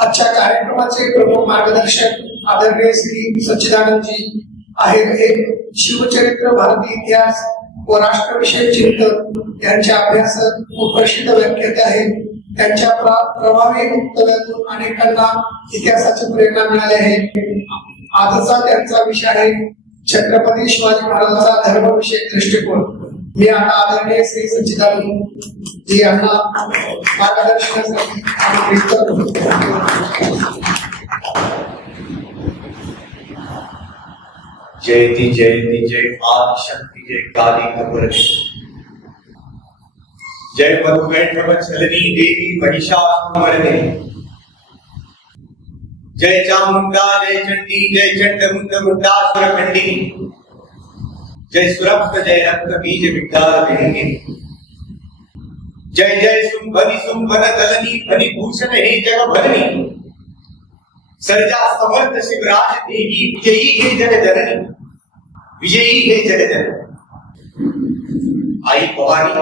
आजच्या कार्यक्रमाचे प्रमुख मार्गदर्शक आदरणीय श्री सच्चिदानंदजी आहेत. हे शिवचरित्र, भारतीय इतिहास व राष्ट्रविषयक चिंतन यांच्या अभ्यासक व प्रसिद्ध व्याख्याते आहेत. त्यांच्या प्रभावी वक्तव्यातून अनेकांना इतिहासाची प्रेरणा मिळाली आहे. आजचा त्यांचा विषय आहे छत्रपती शिवाजी महाराजांचा धर्मविषयक दृष्टिकोन. मी आता आदरणीय श्री सच्चिदानंद जी यांना मार्गदर्शनासाठी आमंत्रित करतो. जयती जयती जय आदिशक्ती जय काली कबरती जय मधुकैटभचलनी देवी महिषासुरमर्दिनी जय चामुंडा जय चंडी जय चंडमुंड मुंडासुरखंडिनी जय सुरक्त जय रक्त बीज विद्याधिनी जय जय सुंभनी सुंभन दलनी फनी भूषण हे जग भरणी सर्जा समर्थ शिवराज देवी विजयी हे जग जननी विजयी हे जग जननी. आई भवानी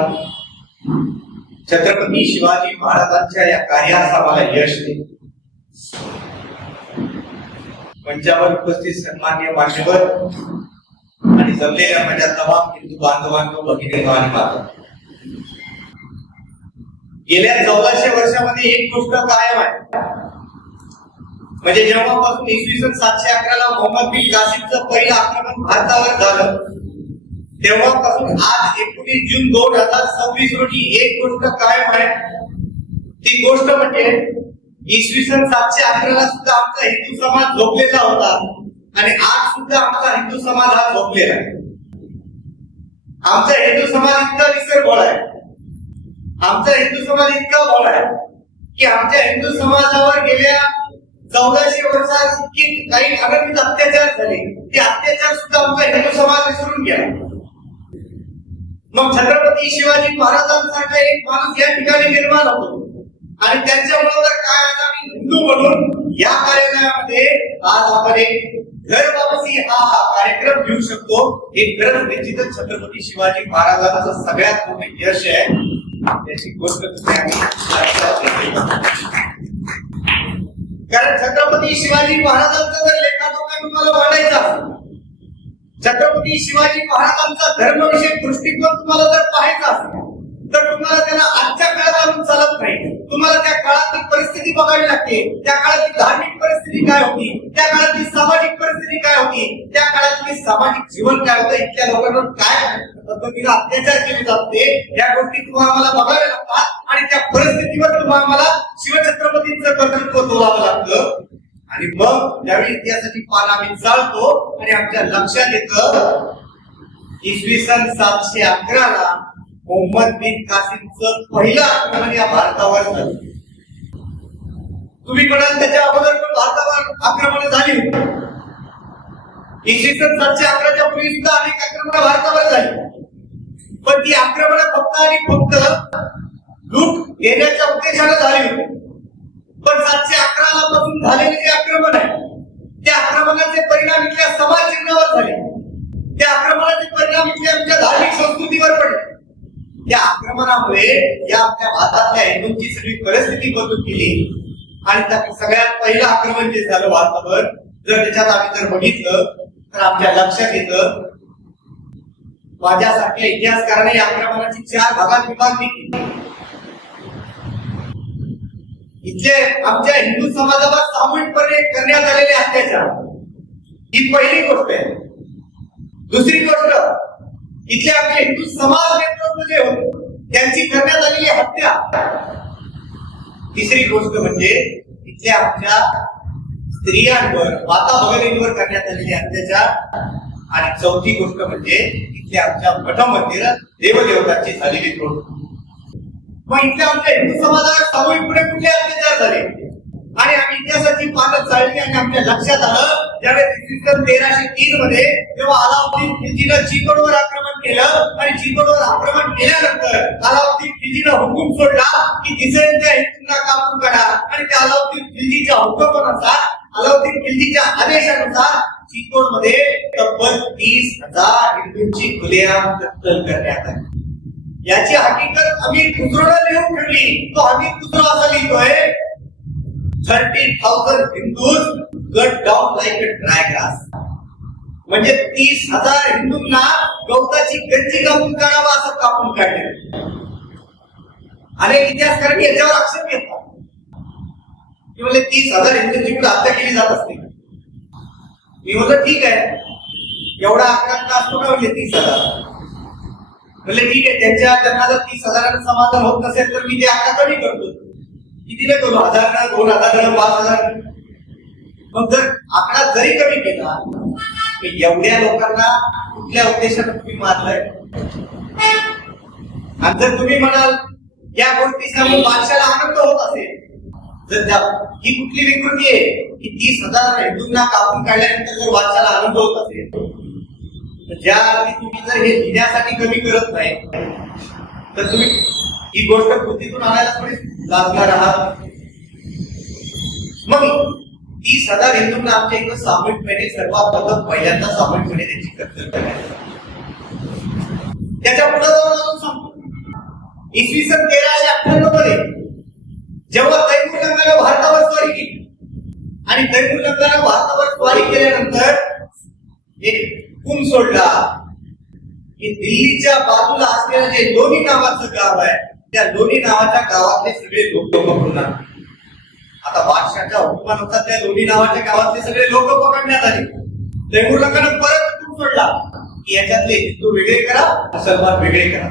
छत्रपती शिवाजी महाराजांच्या या कार्यास आम्हाला यश दे. मंचावर उपस्थित सन्माननीय मान्यवर आणि जमलेल्या माझ्या तमाम हिंदू बांधवांनो, भगिनींनो आणि माता, गेल्या 1400 वर्षामध्ये एक गोष्ट कायम आहे, म्हणजे जेव्हापासून इसवी सन 711 ला मोहम्मद बिन कासिमचं पहिलं आक्रमण भारतावर झालं तेव्हापासून आज 19 जून 2026 रोजी एक गोष्ट कायम आहे. ती गोष्ट म्हणजे इसवी सन 711 ला सुद्धा आमचा हिंदू समाज झोपलेला होता आणि आज सुद्धा आमचा हिंदू समाज हा झोपलेला आहे. आमचा हिंदू समाज इतका विसरभोळा आहे, आमचा हिंदू समाज इतका भोळा आहे की आमच्या हिंदू समाजावर गेल्या 1400 वर्षात इतकी काही अनंत अत्याचार झाले. ते अत्याचार सुद्धा आमचा हिंदू समाज विसरून गेला. मग छत्रपती शिवाजी महाराजांसारखा एक माणूस या ठिकाणी निर्माण होतो आणि त्यांच्यामुळे तर काय आता आम्ही हिंदू म्हणून या कार्यालयामध्ये आज आपण एक घर वापसी हा कार्यक्रम घेऊ शकतो. हे खरंच निश्चितच छत्रपती शिवाजी महाराजांचं सगळ्यात मोठे यश आहे. त्याची गोष्ट तुम्ही कारण छत्रपती शिवाजी महाराजांचा जर लेखाजोखा तुम्हाला मांडायचा असेल, छत्रपती शिवाजी महाराजांचा धर्मविषयक दृष्टिकोन तुम्हाला जर पाहायचा असेल तर तुम्हाला त्याला आजच्या काळात आणून चालत नाही. तुम्हाला त्या काळातली परिस्थिती बघावी लागते. त्या काळातली धार्मिक परिस्थिती काय होती, त्या काळातली सामाजिक परिस्थिती काय होती, त्या काळातली सामाजिक जीवन काय होतं, इथल्या लोकांवर काय पद्धतीने अत्याचार केले जाते, या गोष्टी तुम्हाला आम्हाला बघाव्या लागतात आणि त्या परिस्थितीवर तुम्हाला आम्हाला शिवछत्रपतींचं कर्तृत्व तोलावं लागतं. आणि मग ज्यावेळी इतिहासाची पानं आम्ही चालतो आणि आमच्या लक्षात येतं इसवी सन 711 ला मोहम्मद बिन कासिमचं पहिलं आक्रमण या भारतावर झालं. तुम्ही म्हणाल त्याच्या अगोदर पण भारतावर आक्रमण झाली. इसवी सन 711च्या पूर्वी सुद्धा अनेक आक्रमण भारतावर झाली, पण ती आक्रमण फक्त आणि फक्त लूट घेण्याच्या उद्देशाने झाली होती. पण 711 पासून झालेले जे आक्रमण आहे त्या आक्रमणाचे परिणाम इथल्या समाज जीवनावर झाले. त्या आक्रमणाचे परिणाम इथल्या आमच्या धार्मिक संस्कृतीवर पडले. त्या आक्रमणामुळे या आपल्या भारतातल्या हिंदूंची सगळी परिस्थिती बदलून गेली आणि सगळ्यात पहिलं आक्रमण जे झालं भारतावर, जर त्याच्यात आम्ही जर बघितलं तर आमच्या लक्षात येतं माझ्यासारख्या इतिहासकाराने या आक्रमणाची 4 भागात विभागणी केली. इथले आमच्या हिंदू समाजावर सामूहिकपणे करण्यात आलेले अत्याचार ही पहिली गोष्ट आहे. दुसरी गोष्ट, इथले आपले हिंदू समाज नेतृत्व जे होते त्यांची करण्यात आलेली हत्या. तिसरी गोष्ट म्हणजे इथल्या आमच्या स्त्रियांवर, माता भगिनींवर करण्यात आलेले अत्याचार. आणि चौथी गोष्ट म्हणजे इथल्या आमच्या मठ मंदिर देवदेवतांची झालेली तोड. मग इथल्या आमच्या हिंदू समाजावर सामूहिकपणे कुठले अत्याचार झाले आणि आम्ही इतिहासाची पानं चालली आणि आमच्या लक्षात आलं ज्यावेळेस इसवी सन 1303 मध्ये जेव्हा अलाउद्दीन खिलजीनं चितोडवर आक्रमण केलं आणि चितोडवर आक्रमण केल्यानंतर अलाउद्दीन खिलजीनं हुकूम सोडला की तिसऱ्यांच्या हिंदूंना कापून काढा आणि त्या अलाउद्दीन खिलजीच्या हुकुमानुसार, अलाउद्दीन खिलजीच्या आदेशानुसार चितोडमध्ये तब्बल 30,000 हिंदूंची खुलेआम कत्तल करण्यात आली. याची हकीकत अमीर खुसरोने लिहून ठेवली. तो अमीर खुसरो असं लिहितोय 30,000 Hindus cut down like a dry grass. म्हणजे 30,000 हिंदूंना गवताची गंजी कापून काढावा असं कापून काढले. अनेक इतिहासकारांनी याच्यावर आक्षेप घेतला की म्हणजे 30,000 हिंदूंची पण हत्या केली जात असते. मी म्हणलं ठीक आहे, एवढा आकडा का असतो का म्हणजे 30,000? म्हणले ठीक आहे, त्यांना जर 30,000 समाधान होत नसेल तर मी ते आकडा कमी करतो. किती नाही करू, 1,000, 2,000, 5,000. मग जर आकडा जरी कमी केला, एवढ्या लोकांना कुठल्या उद्देशाने तुम्ही मारलंय? आणि जर तुम्ही म्हणाल या गोष्टीचा बादशाला आनंद होत असेल, जर ही कुठली विकृती आहे की 30,000 हिंदूंना कापून काढल्यानंतर जर बादशाला आनंद होत असेल, तर ज्या अर्थी तुम्ही जर हे लिहिण्यासाठी कमी करत नाही तर तुम्ही ही गोष्ट कृतीतून आणायला थोडी लागणार आहात. मग 30,000 हिंदूंना आमच्या इथं सामूहिकपणे सर्वात प्रथम पहिल्यांदा सामूहिकपणे त्यांची कत्तल करण्यात आली. त्याच्या पुढे जाऊन सांगतो, इसवी सन 1398 मध्ये जेव्हा तैमूरलंगाने भारतावर स्वारी केली आणि तैमूरलंगाने भारतावर स्वारी केल्यानंतर एक हुकूम सोडला की दिल्लीच्या बाजूला असलेलं जे लोणी नावाचं गाव आहे, त्या लोणी नावाच्या गावातले सगळे लोक पकडून आणले. आता बादशाहच्या हुकुमानुसार त्या लोणी नावाच्या गावातले सगळे लोक पकडण्यात आले. तैमूरलंगाने परत हुकूम सोडला की याच्यातले हिंदू वेगळे करा, मुसलमान वेगळे करा.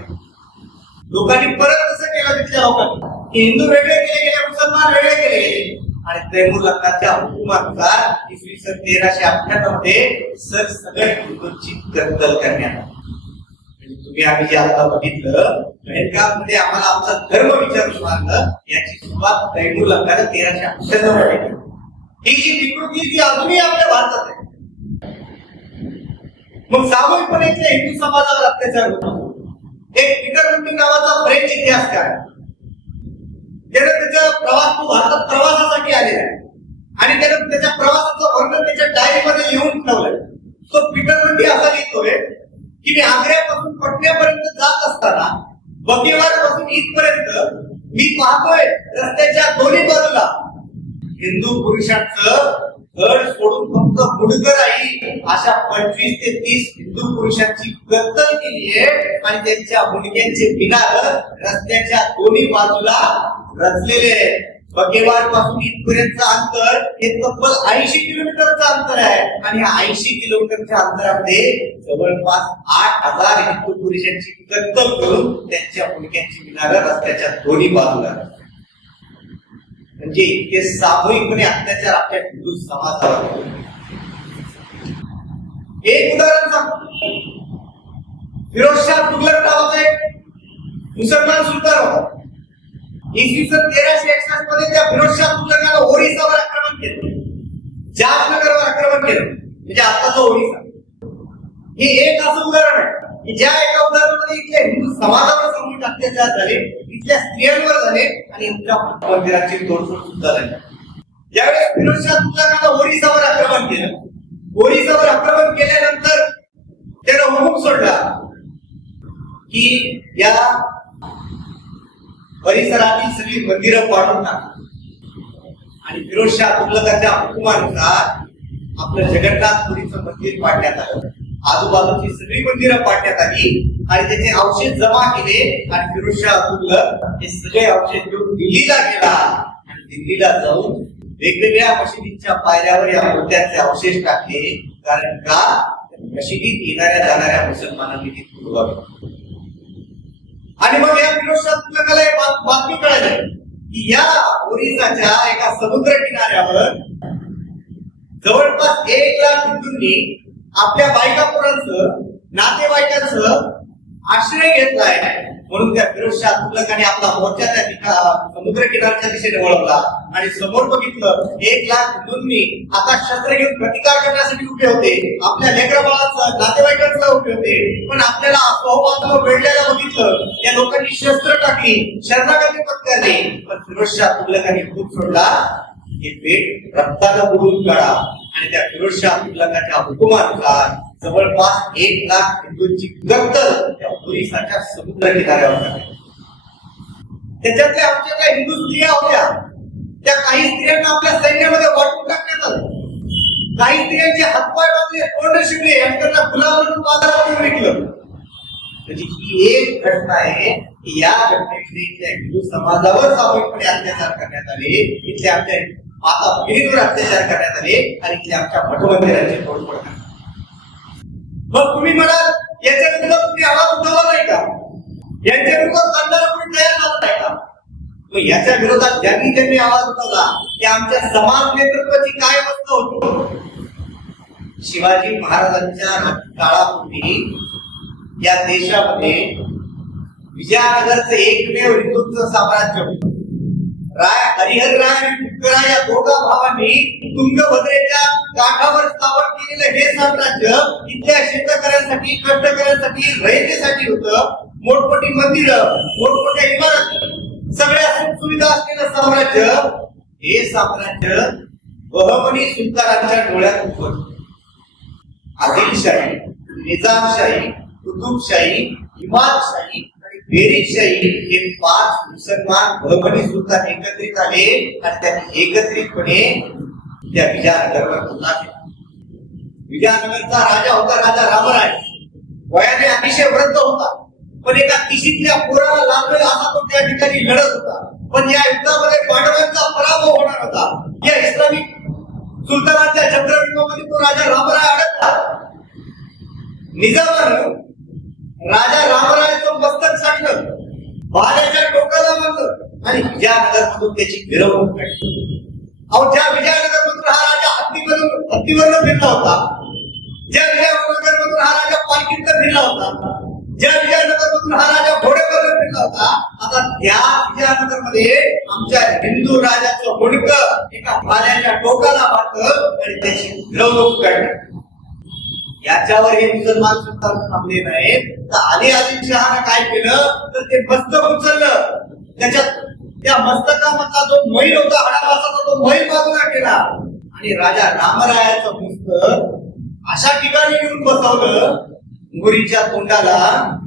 लोकांनी परत कसं केलं तिथल्या लोकांनी की हिंदू वेगळे केले गेले, मुसलमान वेगळे केले गेले. आणि तैमूरलंगाच्या हुकुमानुसार इसवी सन 1398 मध्ये सरसकट हिंदूंची कत्तल करण्यात आली. तुम्ही आम्ही जे आता बघितलं, पहलगाममध्ये आम्हाला आमचा धर्म विचारून मारलं, याची सुरुवात तैमूरलंगाने 1398 मध्ये केली. ही जी विकृती ती अजूनही आपल्या भारतात आहे. मग सामूहिकपणे इथल्या हिंदू समाजावर अत्याचार होतो. एक पीटर लुटी नावाचा फ्रेंच इतिहासकार, त्याने त्याचा प्रवास तो भारतात प्रवासासाठी आलेला आहे आणि त्याने त्याच्या प्रवासाचं वर्णन त्याच्या डायरीमध्ये लिहून ठेवलंय. तो पीटर लुटी असा लिहितोय की मी आग्र्यापासून पटण्यापर्यंत जात असताना बगेवार पासून इथपर्यंत मी पाहतोय रस्त्याच्या दोन्ही बाजूला हिंदू पुरुषांचं घर सोडून फक्त मुडकराई अशा 25 ते 30 हिंदू पुरुषांची कत्तल केली आहे आणि त्यांच्या मुंडक्यांचे पिनार रस्त्याच्या दोन्ही बाजूला रचलेले आहे. बगेवार पासून इथपर्यंतचं अंतर हे तब्बल 80 किलोमीटरचं अंतर आहे आणि या 80 किलोमीटरच्या अंतरामध्ये जवळपास 8,000 हिंदू पुरुषांची कत्तल करून त्यांच्या मुंडक्यांची मिनार रस्त्याच्या दोन्ही बाजूला. म्हणजे इतके सामूहिकपणे अत्याचार आपल्या हिंदू समाजावर होतो. एक उदाहरण सांगतो, फिरोजशाह तुगलक नावाचा एक मुसलमान सुलतान होता. इसवी सन 1361 मध्ये त्या फिरोजशाह तुगलकाने ओरिसावर आक्रमण केलं, जामनगरवर आक्रमण केलं, म्हणजे आताचा ओरिसा. हे एक असं उदाहरण आहे की ज्या एका उदाहरणामध्ये इथल्या हिंदू समाजावर सामूहिक अत्याचार झाले, इथल्या स्त्रियांवर झाले आणि इथल्या मंदिराची तोडफोड सुद्धा झाली. ज्यावेळेस फिरोजशाह तुगलकाने ओरिसावर आक्रमण केलं, ओरिसावर आक्रमण केल्यानंतर त्याने हुकूम सोडला की या परिसरातील सगळी मंदिरं पाडून टाका. आणि फिरोजशाह तुगलकाच्या हुकुमानुसार आपलं जगन्नाथपुरीचं मंदिर पाडण्यात आलं, आजूबाजूची सगळी मंदिरं पाडण्यात आली आणि त्याचे अवशेष जमा केले. आणि फिरोजशाह तुगलक हे सगळे अवशेष घेऊन दिल्लीला गेला आणि दिल्लीला जाऊन वेगवेगळ्या मशिदींच्या पायऱ्यावर या मूर्त्यांचे अवशेष टाकले. कारण का मशिदीत येणाऱ्या जाणाऱ्या मुसलमानांनी ती तुडवावी. आणि मग या फिरोजशाह तुगलकाला एक बातमी कळाली की या ओरिसाच्या एका समुद्र किनाऱ्यावर जवळपास 1,00,000 हिंदूंनी आपल्या बायकापुरांचं, नातेवाईकांचं आश्रय घेतलाय. म्हणून त्या फिरोजशाह तुगलकाने आपला मोर्चा त्या समुद्र किनाऱ्याच्या दिशेने वळवला आणि समोर बघितलं 1,00,000 हिंदूंनी आता शस्त्र घेऊन प्रतिकार करण्यासाठी उभे होते, आपल्या लेकराबाळांचं, नातेवाईकांचं उभे होते. पण आपल्याला अहोबाजूला वेढलेला बघितलं, या लोकांनी शस्त्र टाकली, शरणागती पत्करली. पण फिरोजशाह तुगलकाने हुकूम सोडला हे पेट रक्तानं बुडवून काढा. आणि त्या फिरोजशाह तुगलकाच्या हुकुमानुसार जवळपास 1,00,000 हिंदूंची कत्तल त्या ओरिसाच्या समुद्र किनाऱ्यावर झाली. त्याच्यातल्या आमच्या ज्या हिंदू स्त्रिया होत्या त्या काही स्त्रियांना आपल्या सैन्यामध्ये वाटून टाकण्यात आलं. काही स्त्रियांचे हातपाय बांधले, तोंड शिवले आणि त्यांना गुलाम म्हणून बाजारात विकलं. म्हणजे ही एक घटना आहे की या घटनेमध्ये इथल्या हिंदू समाजावर सामूहिकपणे अत्याचार करण्यात आले, इथल्या आमच्या माता भगिनीवर अत्याचार करण्यात आले आणि इथल्या आमच्या मठमंदिरांची तोडफोड करण्यात आली. मग तुम्ही म्हणाल याच्या विरोधात तुम्ही आवाज उठवला नाही का? यांच्या विरोधात लढणारा कोणी तयार झाला नाही का? मग याच्या विरोधात ज्यांनी आवाज उठवला ते आमच्या समाज नेतृत्वाची काय अवस्था होती? शिवाजी महाराजांच्या काळापूर्वी या देशामध्ये विजयनगरचं एकमेव हिंदुत्व साम्राज्य होतं. हरिहरराय आणि तुकराय या दोघा भावांनी तुंगभद्रेच्या काठावर स्थापन केलेलं हे साम्राज्य इथल्या शेतकऱ्यांसाठी, कष्टकऱ्यांसाठी, रयतेसाठी होतं. मोठमोठी मंदिरं, मोठमोठ्या इमारती, सगळ्या सुखसुविधा असलेलं साम्राज्य, हे साम्राज्य बहमनी सुलतानांच्या डोळ्यात उघडलं. आदिलशाही, निजामशाही, कुतुबशाही, इमादशाही आणि बेरीजशाही हे 5 मुसलमान बहमनी सुलतान एकत्रित आले आणि त्यांनी एकत्रितपणे त्या विजयनगरवर हल्ला केला. विजयनगरचा राजा होता राजा रामराय. वयाने अतिशय वृद्ध होता, पण एका तिशीतल्या पोराला लागलेला असा तो त्या ठिकाणी लढत होता. पण या युद्धामध्ये पांडवांचा पराभव होणार होता. या इस्लामिक सुलतानाच्या चंद्रव्यूहामध्ये तो राजा रामराय अडकला. निजामानं राजा रामरायाचं मस्तक साठलं, भाल्याच्या टोकाला बांधलं आणि विजयनगर मधून त्याची मिरवणूक काढली. अहो, ज्या विजयनगर मधून हा राजा हत्तीवरनं फिरला होता, ज्या विजयनगर मधून हा राजा पालखीतनं फिरला होता, ज्या विजयनगर मधून हा राजा घोड्यावरनं फिरला होता, आता त्या विजयनगर मध्ये आमच्या हिंदू राजाचं मुंडकं एका भाल्याच्या टोकाला बांधलं आणि त्याची मिरवणूक काढली. याच्यावर हे मुसलमान सुद्धा थांबले नाहीत. तर आदिलशहानं काय केलं तर ते मस्तक उचललं, त्याच्यात त्या मस्तकामधला जो मैल होता, हाडामासाचा तो मैल बाजूला केला आणि राजा रामरायाचं पुस्तक अशा ठिकाणी येऊन बसवलं मुरीच्या तोंडाला.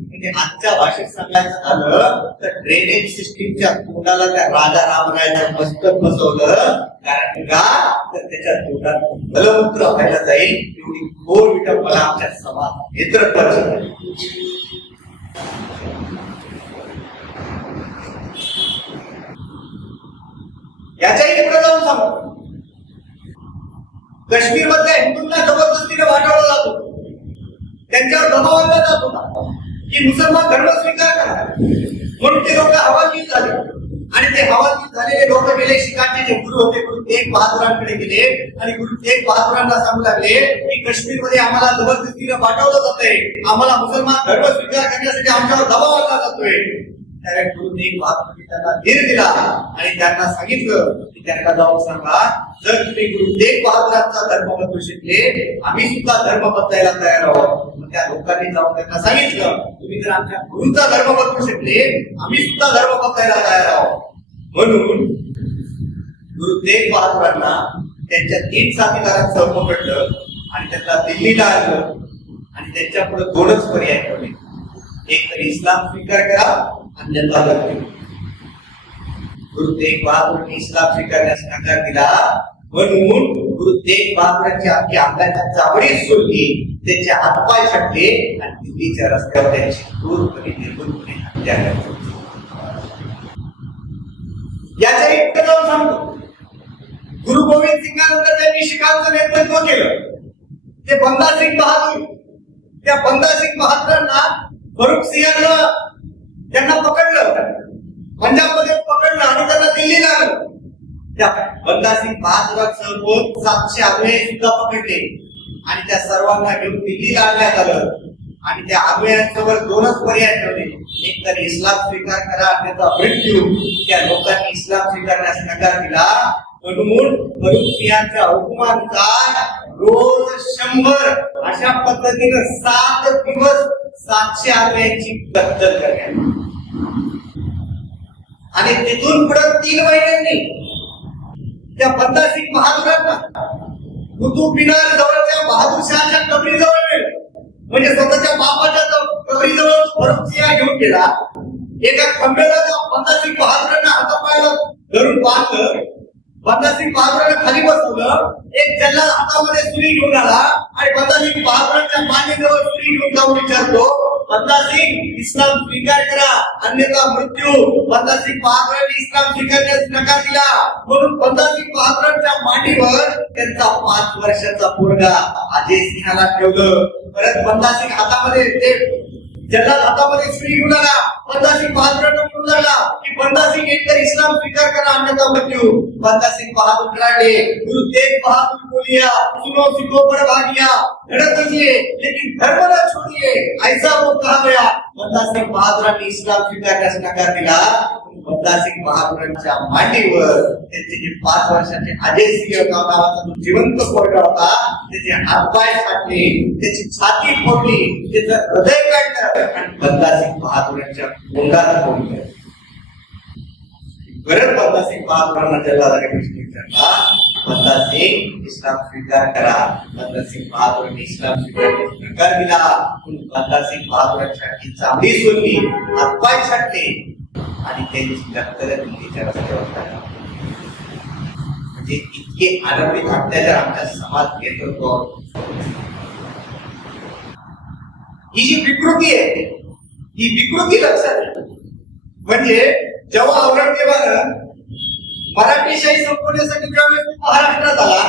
म्हणजे आजच्या भाषेत सांगायचं झालं तर ड्रेनेज सिस्टीमच्या तोंडाला त्या राजा रामरायाचं मस्तक बसवलं. कारण का तर त्याच्या तोंडात मलमूत्र व्हायला जाईल एवढी घोर विटंबना आमच्या समाज नेतृत्वाची. याच्याही पुढे जाऊन सांगतो, काश्मीर मधल्या हिंदूंना जबरदस्तीने वाटवला जातो, त्यांच्यावर दबाव आणला जात होता की मुसलमान धर्म स्वीकार करा. म्हणून ते लोक हवालदिल झाले आणि ते हवालदिल झालेले लोक गेले शिखांचे जे गुरु होते गुरु तेग बहादुरांकडे गेले आणि गुरु तेग बहादुरांना सांगू लागले की काश्मीर मध्ये आम्हाला जबरदस्तीने पाठवलं जातंय, आम्हाला मुसलमान धर्म स्वीकार करण्यासाठी आमच्यावर दबाव आणला जातोय. त्यावेळी गुरु तेग बहादुरांनी त्यांना धीर दिला आणि त्यांना सांगितलं की त्यांना जाऊन सांगा, जर तुम्ही गुरु तेग बहादुरांचा धर्म बदलू शकले, आम्ही सुद्धा धर्म बदलायला तयार आहोत. त्या लोकांनी जाऊन त्यांना सांगितलं, तुम्ही जर आमच्या गुरूंचा धर्म बदलू शकले, आम्ही सुद्धा धर्म बदलायला तयार आहोत. म्हणून गुरु तेग बहादुरांना त्यांच्या 3 साथीदारांसह पकडलं आणि त्यांना दिल्लीला आणलं आणि त्यांच्या पुढे 2च पर्याय ठेवले, एक तर इस्लाम स्वीकार करा अन्यथा लढा. गुरु तेग बहादुरांनी इस्लाम स्वीकारण्यास नकार दिला. म्हणून गुरु तेग बहादुरांची आपली अंगाच्या चावडीच सोडली, त्यांचे हातपाय छाटले आणि दिल्लीच्या रस्त्यावर त्यांची क्रूरपणे निर्गुणपणे हत्या करण्यात आली. याच्याही पुढे जाऊन सांगतो, गुरु गोविंद सिंगानंतर त्यांनी शिखांचं नेतृत्व केलं. ते बंदा सिंग बहादूर, त्या बंदा सिंग बहादुरांना फरुख सिंहांना त्यांना पकडलं, पंजाबमध्ये पकडलं आणि त्यांना दिल्लीला आणलं. त्या बंदा सिंग बहादुरांसह 700 आग्नेय सुद्धा पकडले आणि त्या सर्वांना घेऊन दिल्लीला आणण्यात आलं. आणि त्या आग्नेयांसोबत 2च पर्याय ठेवले, एक तर इस्लाम स्वीकार करा अन्यथा मृत्यू. त्या लोकांनी इस्लाम स्वीकारण्यास नकार दिला. म्हणून फरुख सिंहांच्या हुकुमानुसार रोज 100 अशा पद्धतीनं 7 दिवस 700 आग्नेयांची कत्तल करण्यात आली. आणि तिथून पुढे 3 महिन्यांनी त्या बंदा सिंग बहादुरांना कुतुब मिनार जवळच्या बहादूर शहाच्या कबरीजवळ नेलं. म्हणजे स्वतःच्या बापाच्या कबरीजवळ फरुख सिंह घेऊन गेला. एका खंबेला बंदा सिंग बहादुरांना हातापायाला धरून बांधलं बंदासिंग बहादुरांना खाली बसवलं. एक जल्लाद हातामध्ये सुरी घेऊन आला आणि बंदासिंग बहादुरांच्या मानेजवळ सुरी घेऊन जाऊन विचारतो, बंदासिंग इस्लाम स्वीकार करा अन्यथा मृत्यू. बंदासिंग बहादुरांनी इस्लाम स्वीकारण्यास नकार दिला म्हणून बंदासिंग बहादुरांच्या मांडीवर त्यांचा 5 वर्षाचा पोरगा अजय सिंहाला ठेवलं. परत बंदासिंग हातामध्ये ते जल्लाद हातामध्ये सुरी घेऊन आला. बंदासिंग बहादुरांना म्हणू लागला की बंदासिंग एकतर इस्लाम स्वीकार करा अन्यथा मृत्यू. बंदासिंग बहादुर कराडे गुरु तेग बहादुर बोलिया सुनो सिखो बड़ भागिया लड़त दीजिए लेकिन धर्म न छोड़िए ऐसा वो कहा गया. बंदासिंग बहादुरांनी इस्लाम स्वीकारण्यास नकार दिला. बंदासिंग बहादुरांच्या मांडीवर त्यांचे जे 5 वर्षाचे अजय सिंह नावाचा जो जिवंत पोरगा होता त्याचे हातपाय फाटले, त्याची छाती फोडली, त्याचं हृदय काढलं आणि बंदासिंग बहादुरांच्या तोंडात फोडलं. गरज बंदासिंग बहादुरांना जल्लादाने प्रश्न विचारला, बंदासिंग इस्लाम स्वीकार करा. बंदासिंग बहादुरांनी इस्लाम स्वीकारण्यास नकार दिला. बंदासिंग बहादुरांच्या चामडी सोडली, हातपाय छाटले आणि त्यांची डॉक्टर दिल्लीच्या रस्त्यावर टाकली. म्हणजे इतके आरोपित अत्याचार आमच्या समाज घेत होतो. ही जी विकृती आहे ही विकृती लक्षात घ्या. म्हणजे जेव्हा औरंगजेबानं मराठीशाही संपवण्यासाठी ज्यावेळेस महाराष्ट्रात आला,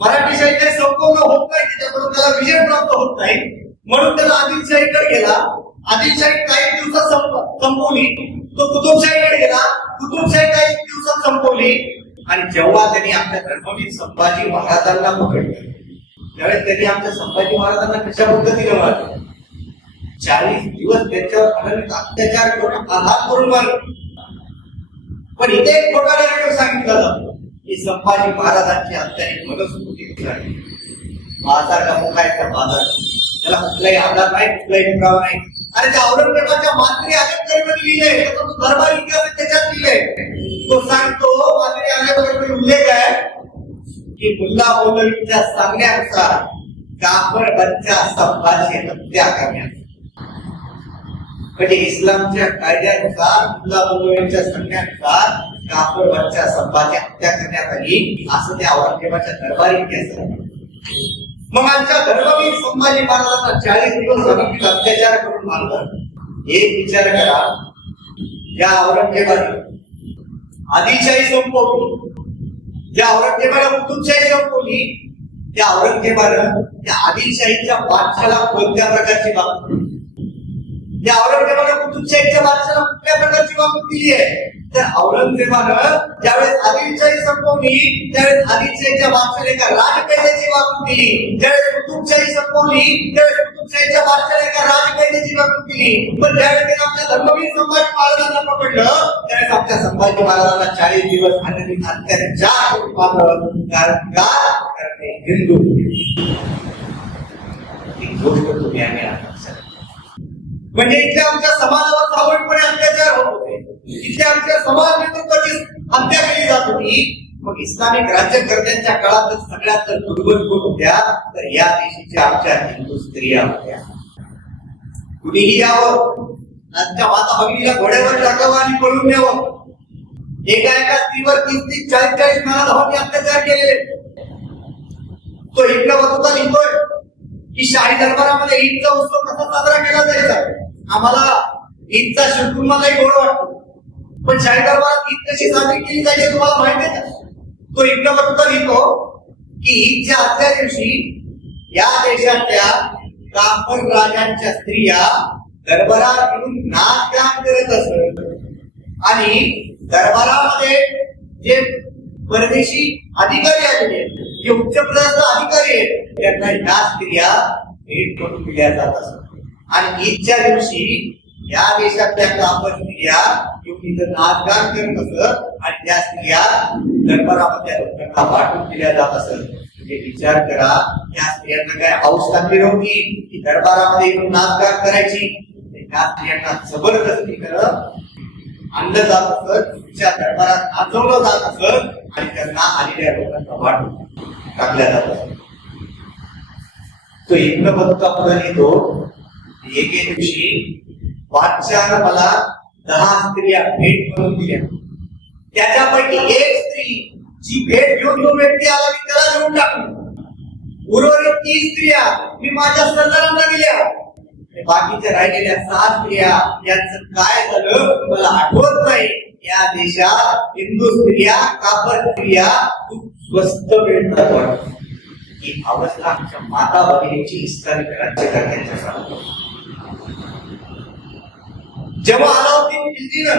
मराठीशाही काही संपवणं होत नाही, त्याच्याकडून त्याला विजय प्राप्त होत नाही म्हणून त्याला आदिलशाहीकडे गेला. आदिलशाही काही दिवसात संपवली. तो कुतुबशाहीकडे गेला, कुतुबशाही काही दिवसात संपवली. आणि जेव्हा त्यांनी आपल्या धर्मवीर संभाजी महाराजांना पकडलं त्यावेळेस त्यांनी आमच्या संभाजी महाराजांना कशा पद्धतीने मारलं. 40 दिवस त्यांच्यावर अनंत अत्याचार करून आघात करून मारलं. पण इथे एक खोटा नॅरेटिव्ह सांगितला जातो की संभाजी महाराजांची हत्या ही मनस्फूर्ती झाली. बाजार का मुखायचा बाजार, त्याला कुठलाही आधार नाही, कुठलाही पुरावा नाही. अरे त्या औरंगजेबाच्या मात्री आलेपकडे लिहिलंय, त्याचा तो दरबार इतिहास त्याच्यात लिहिलंय. तो सांगतो मात्री आलेपकडे उल्लेख आहे की मुल्ला मौलवीच्या सांगण्यानुसार काफर बच्चा संभाजी हत्या करण्यात, म्हणजे इस्लामच्या कायद्यानुसार मुल्ला मौलवीच्या सांगण्यानुसार काफर बच्चा संभाजी हत्या करण्यात आली असं त्या औरंगजेबाच्या दरबारी इतिहासात. मग आमच्या धर्मवीर संभाजी महाराजांना 40 दिवस अनंत अत्याचार करून मारलं. एक विचार करा, या औरंगजेबाने आदिलशाही संपवली, ज्या औरंगजेबाला कुतुबशाही संपवली, त्या औरंगजेबानं त्या आदिलशाहीच्या बादशाला कोणत्या प्रकारची वागणूक, त्या औरंगजेबानं कुतुबशाहीच्या बादशाला कुठल्या प्रकारची वागणूक दिली आहे. तर औरंगजेबानं ज्यावेळेस आदिलशाही संपवली त्यावेळेस आदिलशाहीच्या बादशाला एका राजकैद्याची वागणूक दिली. ज्यावेळेस कुतुबशाही संपवली त्यावेळेस कुतुबशाहीच्या बादशाला एका राजकैद्याची वागणूक दिली. पण ज्यावेळेस आमच्या धर्मवीर संभाजी महाराजांना पकडलं त्यावेळेस आमच्या संभाजी महाराजांना 40 दिवस अनंत अत्याचार करून मारलं. कारण का करणे हिंदू ही गोष्ट तुम्ही आम्ही लक्षात. म्हणजे इथे आमच्या समाजावर सामूहिकपणे अत्याचार होत होते, इथे आमच्या समाज नेतृत्वाची हत्या केली जात होती. मग इस्लामिक राज्यकर्त्यांच्या काळात सगळ्यात दुर्बल कोण होत्या तर या देशाच्या आमच्या हिंदू स्त्रिया होत्या. कुणीही यावं, आमच्या माता भगिनीला घोड्यावर टाकावं आणि पळून न्यावं. एका स्त्रीवर 30-40 धावांनी अत्याचार केलेले. तो इकडं बघता लिहितोय की शाही दरबारामध्ये ईदचा उत्सव कसा साजरा केला जायचा. आम्हाला ईदचा शिरकुर्मालाही गोड वाटतो, पण शाही दरबारात ईद कशी साजरी केली जायची तुम्हाला माहिती आहे का. तो इकडं बघता लिहितो की ईदच्या आजच्या दिवशी या देशातल्या काफर राजांच्या स्त्रिया दरबारात येऊन नाचगान करत असत आणि दरबारामध्ये जे परदेशी अधिकारी आलेले, जे उच्चपदस्थ अधिकारी आहेत त्यांना या स्त्रिया भेट करून दिल्या जात असत. आणि ईदच्या दिवशी या देशातल्या काफर स्त्रिया येऊन इथं नाचगान करत असत आणि त्या स्त्रिया दरबारामध्ये लोकांना वाटून दिल्या जात असत. म्हणजे विचार करा, या स्त्रियांना काय हौस लागली नव्हती की दरबारामध्ये येऊन नाचगान करायची. त्या स्त्रियांना जबरदस्तीनं आणलं जात असत, तिच्या दरबारात नाचवलं जात असत आणि त्यांना आलेल्या लोकांना वाटून टाकल्या जात असत. तो इकडं बघता पुढे येतो. एके दिवशी बादशाहनं मला 10 स्त्रिया भेट म्हणून दिल्या. त्याच्यापैकी एक स्त्री जी भेट घेऊन जो व्यक्ती आला मी त्याला घेऊन टाकलो. उर्वरित 30 स्त्रिया मी माझ्या सरदारांना दिल्या. आणि बाकीच्या राहिलेल्या 6 स्त्रिया यांचं काय झालं मला आठवत नाही. या देशात हिंदू स्त्रिया कापड स्त्रिया खूप स्वस्त मिळतात वाटतं. ही अवस्था आमच्या माता भगिनीची इस्लामिक राज्यकर्त्यांच्या सांगतो. जेव्हा अलाउद्दीन खिलजीनं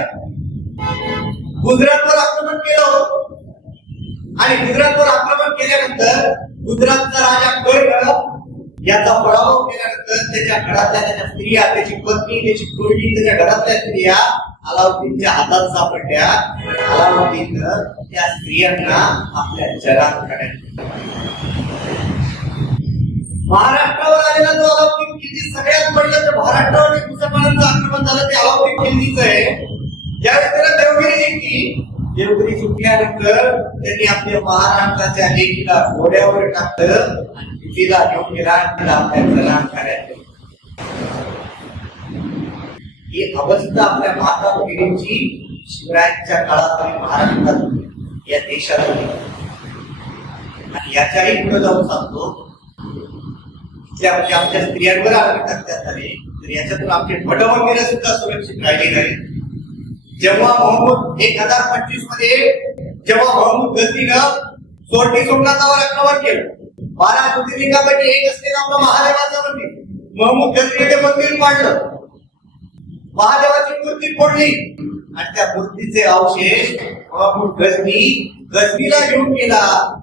गुजरातवर आक्रमण केलं होतं आणि गुजरातवर आक्रमण केल्यानंतर गुजरातचा राजा कर्ण याचा पराभव केल्यानंतर त्याच्या घरातल्या त्याच्या स्त्रिया, त्याची पत्नी, त्याची मुलगी, त्याच्या घरातल्या स्त्रिया अलाउद्दीनच्या हातात सापडल्या. अलाउद्दीननं त्या स्त्रियांना आपल्या जगात काढायचं. महाराष्ट्रावर आलेला जो अलाउद्दीन खिलजी सगळ्यात पहिलं जे महाराष्ट्रावर जे मुसलमानांचं आक्रमण झालं ते अलाउद्दीन खिलजीचं आहे. ज्यावेळेस त्याला देवगिरी जिंकली, देवगिरी जिंकल्यानंतर त्यांनी आपल्या महाराष्ट्राच्या लेकीला घोड्यावर टाकलं आणि तिला घेऊन गेला, तिला आपल्या जनांकडे. ही अवस्था आपल्या माता भगिनींची शिवरायांच्या काळात महाराष्ट्रात या देशात होती. आणि याच्याही पुढे जाऊन सांगतो आमच्या स्त्रियांवर अत्याचार झाले तर याच्यातून आमचे मठ मंदिर सुद्धा सुरक्षित राहिले नाही. जेव्हा महमूद 1025 मध्ये जेव्हा महमूद गजनीनं सोरटी सोमनाथावर आक्रमण केलं, 12 ज्योतिर्लिंगापैकी एक असलेलं आपलं महादेवाचं मंदिर, महमूद गजनीने ते मंदिर पाडलं, महादेवाची मूर्ती फोडली आणि त्या मूर्तीचे अवशेष महमूद गजनीला घेऊन गेला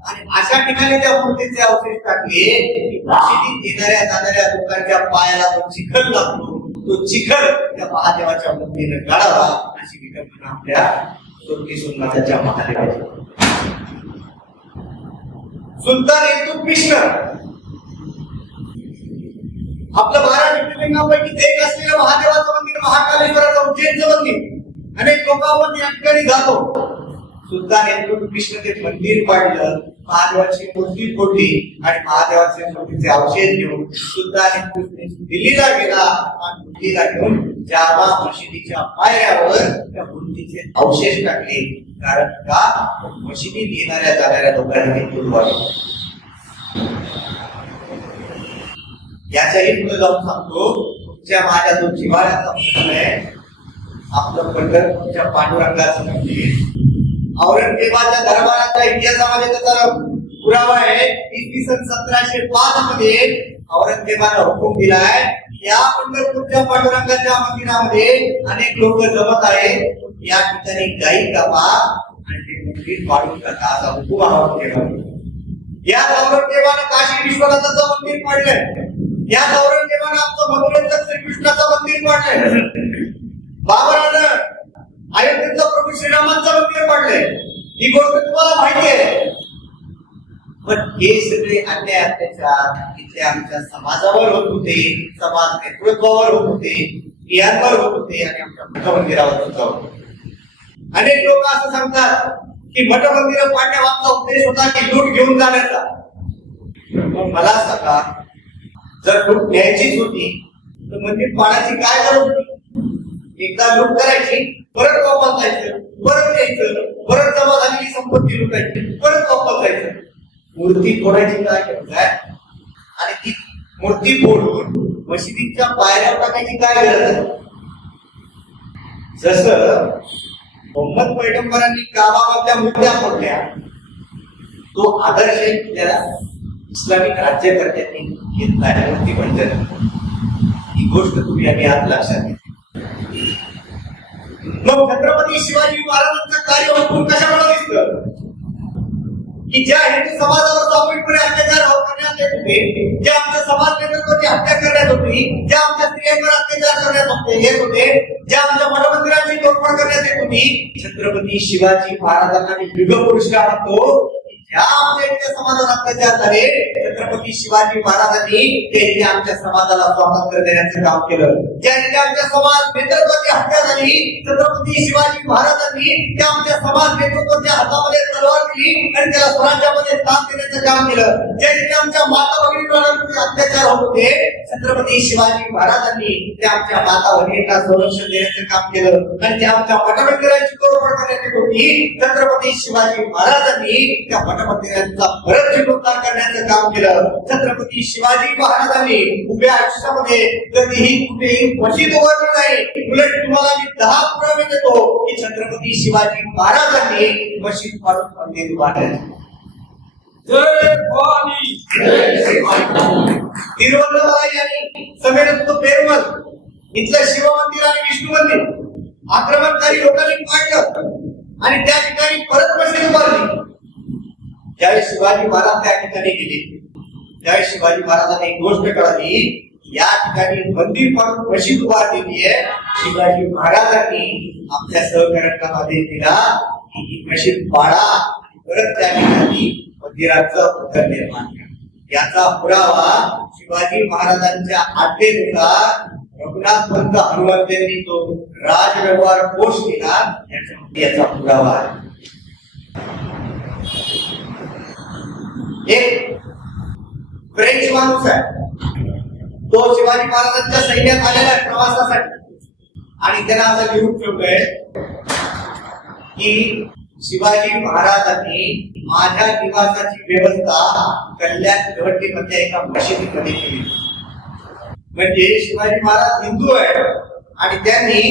आणि अशा ठिकाणी त्या मूर्तीचे अवशेष टाकले की मशिदीत येणाऱ्या जाणाऱ्या लोकांच्या पायाला तो चिखल लागतो. तो चिखल त्या महादेवाच्या मूर्तीने गाळावा अशी विकल्पना आपल्या सोरटी सोमनाथाच्या महादेवाची. सुलतान इल्तुतमिश आपलं 12 ज्योतिर्लिंगापैकी एक असलेलं महादेवाचं मंदिर, महाकालेश्वराचं उज्जैनचं मंदिर, अनेक लोक आपण या ठिकाणी जातो. सुलतान इल्तुतमिश ते मंदिर पाडलं, महादेवाची मूर्ती फोडली आणि महादेवाच्या मूर्तीचे अवशेष घेऊन सुलतान इल्तुतमिश दिल्लीला गेला आणि दिल्लीला घेऊन जामा मशिदीच्या पायऱ्यावर त्या मूर्तीचे अवशेष टाकले. कारण का मशिदीत येणाऱ्या जाणाऱ्या लोकांनी दुर्वाढ. याच्याही पुढे जाऊन सांगतो तुमच्या माझ्या जो जिव्हाळ्याचा प्रश्न आहे आपलं पंढरपूरच्या पांडुरंगाचं मंदिर. औरंगजेबाच्या दरबाराच्या इतिहासामध्ये त्याचा पुरावा आहे. इसवी सन 1705 मध्ये औरंगजेबानं हुकूम दिलाय या पंढरपूरच्या पांडुरंगाच्या मंदिरामध्ये अनेक लोक जमत आहेत, या ठिकाणी गाई कापा आणि ते मंदिर पाडून टाका असा हुकूम औरंगजेबाने. या औरंगजेबानं काशी विश्वनाथाचं मंदिर पाडलंय. या औरंगजेबानं आमचं मनोरंजक श्रीकृष्णाचं मंदिर पाडलंय. बाबरानं अयोध्येतलं प्रभू श्रीरामांचं मंदिर पाडलंय. ही गोष्ट तुम्हाला माहिती आहे. पण हे सगळे अन्याय अत्याचार इथल्या आमच्या समाजावर होत होते, समाज नेतृत्वावर होत होते, स्त्रियांवर होत होते आणि आमच्या मठ मंदिरावर सुद्धा होते. अनेक लोक असं सांगतात की मठ मंदिर पाडण्यामागचा उद्देश होता की लूट घेऊन जाण्याचा. मग मला सांगा, जर लूट न्यायचीच होती तर मंदिर पाडायची काय गरज होती? एकदा लूट करायची, परत वापस जायचं, परत यायचं, परत जमा झालेली संपत्ती लुटायची, परत वापस जायचं. मूर्ती फोडायची काय गरज आहे? आणि ती मूर्ती फोडून मशिदीच्या पायऱ्यावर टाकायची काय गरज आहे? जसं मोहम्मद पैगंबरांनी काबामधल्या मूर्त्या फोडल्या, तो आदर्श आपल्याला इस्लामिक राज्यकर्त्यांनी घेतला आहे. मूर्ती म्हणजे ही गोष्ट तुम्ही आम्ही आज लक्षात घ्या. मग छत्रपती शिवाजी महाराजांचं कार्य भरपूर कशामुळे दिसतं की ज्या हिंदू समाजावर सामूहिकपणे अत्याचार करण्यात येत होते, ज्या आमच्या समाज नेतृत्वाची हत्या करण्यात होती, ज्या आमच्या स्त्रियांवर अत्याचार करण्यात येत होते, ज्या आमच्या मठमंदिरांची तोडफोड करण्यात येत होती, छत्रपती शिवाजी महाराजांना मी युग पुरस्कार म्हणतो. ज्या आमच्या इथल्या समाजावर अत्याचार झाले, छत्रपती शिवाजी महाराजांनी ते इथे आमच्या समाजाला स्वातंत्र्य देण्याचं काम केलं. ज्या इथे आमच्या समाज नेतृत्वाची हत्या झाली, छत्रपती शिवाजी महाराजांनी त्या आमच्या समाज नेतृत्वाच्या हातामध्ये तलवार दिली आणि त्याला स्वराज्यामध्ये स्थान देण्याचं काम केलं. ज्या इथे आमच्या माता भगिनींवर अत्याचार होत होते, छत्रपती शिवाजी महाराजांनी त्या आमच्या माता भगिनींना संरक्षण देण्याचं काम केलं. आणि ज्या आमच्या मठमंदिरांची तोडफोड करण्यात येत होती, छत्रपती शिवाजी महाराजांनी त्या मठमंदिरांचा परत जीर्णोद्धार करण्याचं काम केलं. छत्रपती शिवाजी महाराजांनी उभ्या आयुष्यामध्ये कधीही कुठेही मशीद उभारली नाही. उलट तुम्हाला मी 10 पुरावे देतो की छत्रपती शिवाजी महाराजांनी मशीद पाडून मंदिर उभारले. जय भवानी, जय शिवाजी. तिरुवल्लवाई आणि समेत पेरवल इथलं शिव मंदिर आणि विष्णू मंदिर आक्रमणकारी लोकांनी पाडलं आणि त्या ठिकाणी परत मशीद उभारली. ज्यावेळेस शिवाजी महाराज त्या ठिकाणी गेले, त्यावेळेस शिवाजी महाराजांनी एक गोष्ट कळली, या ठिकाणी मंदिर पाडून मशीद उभारलेली आहे. शिवाजी महाराजांनी आपल्या सहकार्यांना आदेश दिला की ही मशीद पाडा आणि परत त्या ठिकाणी मंदिराचं पुतळ निर्माण करा. याचा पुरावा शिवाजी महाराजांच्या आज्ञेनुसार रघुनाथ पंत हनुमंतांनी तो राजव्यवहार कोश केला, याचा पुरावा आहे. एक फ्रेंच माणूस आहे, तो शिवाजी महाराजांच्या सैन्यात आलेला आहे प्रवासासाठी आणि त्यांना असं लिहून ठेवलंय की शिवाजी महाराजांनी माझ्या निवासाची व्यवस्था कल्याण निवडणुकीमध्ये एका मशिदीमध्ये केली. म्हणजे शिवाजी महाराज हिंदू आहे आणि त्यांनी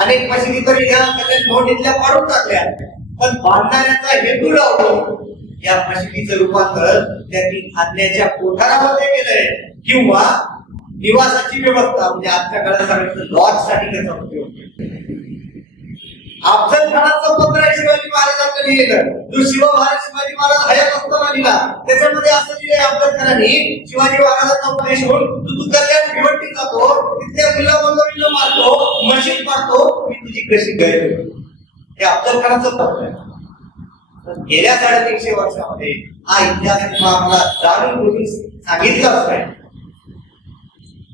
अनेक मशिदी तरी या कल्याण निवडणुकीतल्या पाडून टाकल्या, पण बांधणाऱ्याचा हेतू लावतो. या मशिदीचं रूपांतर त्यांनी खाण्याच्या कोठारामध्ये केलंय किंवा निवासाची व्यवस्था, म्हणजे आजच्या काळात सांगितलं लॉज साठी त्याचा उपयोग. अफजल खानाचं पत्र आहे शिवाजी महाराजांना लिहिलेलं, जो शिवाजी महाराज हयात असताना लिहिला. त्याच्यामध्ये असं लिहिलंय अफजल खानाने शिवाजी महाराजांना उपदेश होऊन, तू कल्याण भिवंडी जातो, तिथल्या मुला मंडळींना मारतो, मशीद पाडतो, मी तुझी कशी गैर. हे अफजल खानाचं पत्र आहे. गेल्या 350 वर्षामध्ये हा इतिहास आम्हाला जाणून बुजून सांगितलाच नाही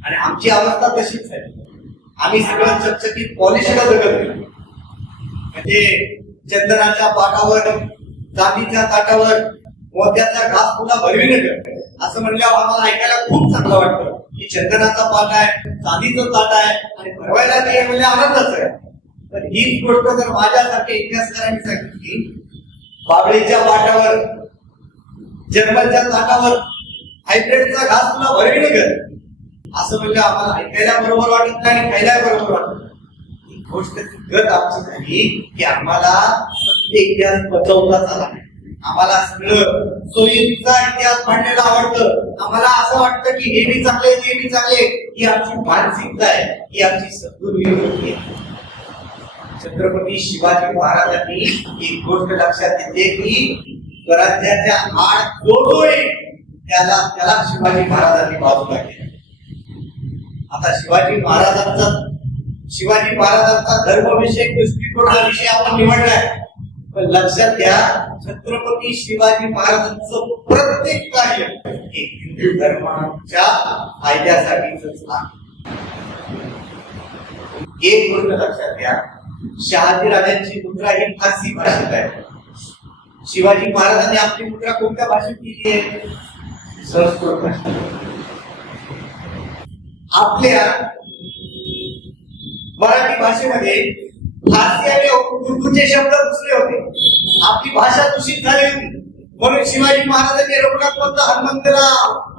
आणि आमची अवस्था तशीच आहे. आम्ही सगळं चकचकीत पॉलिशला जगत, म्हणजे चंदनाच्या पाटावर, चांदीच्या ताटावर मोत्याचा घास पुन्हा भरवी नका असं म्हणल्यावर आम्हाला ऐकायला खूप चांगलं वाटतं की चंदनाचा पाट आहे, चांदीचं ताट आहे आणि भरवायला ते म्हणजे आनंदच आहे. पण हीच गोष्ट जर माझ्यासारख्या इतिहासकारांनी सांगितली, बाबळीच्या पाटावर, जर्मनच्या ताटावर हायब्रिडचा घास तुला भरवी नगर असं म्हणजे आम्हाला ऐकायला बरोबर वाटत नाही आणि खायला बरोबर वाटत. ही गोष्ट गत आमची झाली की आम्हाला सत्य इतिहास बचवताच आला नाही. आम्हाला सगळं सोयीचा इतिहास मांडलेला आवडतं. आम्हाला असं वाटतं की हे बी चांगले, ते बी चांगले. ही आमची मानसिकता आहे, ही आमची सद्गुणवृत्ती आहे. छत्रपती शिवाजी महाराजांनी एक गोष्ट लक्षात घेतली की स्वराज्याच्या आड जो येईल त्याला शिवाजी महाराजांनी बाजूला केलं. आता शिवाजी महाराजांचा धर्मविषयक दृष्टिकोन हा विषय आपण निवडलाय, पण लक्षात घ्या छत्रपती शिवाजी महाराजांचं प्रत्येक कार्य हे हिंदू धर्माच्या फायद्यासाठीच आहे. एक गोष्ट लक्षात घ्या, शहाजी राजांची मुद्रा ही फारसी भाषेत आहे. शिवाजी महाराजांनी आपली मुद्रा कोणत्या भाषेत केली आहे? संस्कृत भाषेत. आपल्या मराठी भाषेमध्ये फारसी आणि उर्दूचे शब्द घुसले होते. आपली भाषा दूषित झाली होती. म्हणून शिवाजी महाराजांनी रघुनाथ पंत हनुमंताला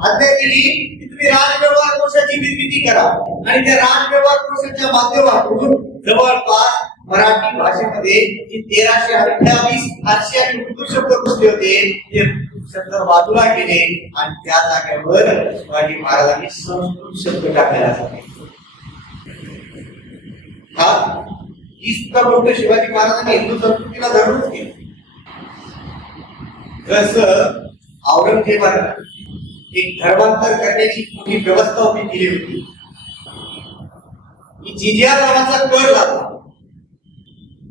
आज्ञा दिली की तुम्ही राजव्यवहार कोशाची निर्मिती करा आणि त्या राजव्यवहार कोशाच्या माध्यमातून जवळपास मराठी भाषेमध्ये जे 1328 फारसी आणि उर्दू शब्द घुसले होते ते शब्द बाजूला गेले आणि त्या जागेवर शिवाजी महाराजांनी संस्कृत शब्द टाकायला सांगितले. हा ही सुद्धा गोष्ट शिवाजी महाराजांनी हिंदू संस्कृतीला धरूनच केली. जसं औरंगजेबाला एक धर्मांतर करण्याची मोठी व्यवस्था उभी केली होती, जिजिया नावाचा कर लागला.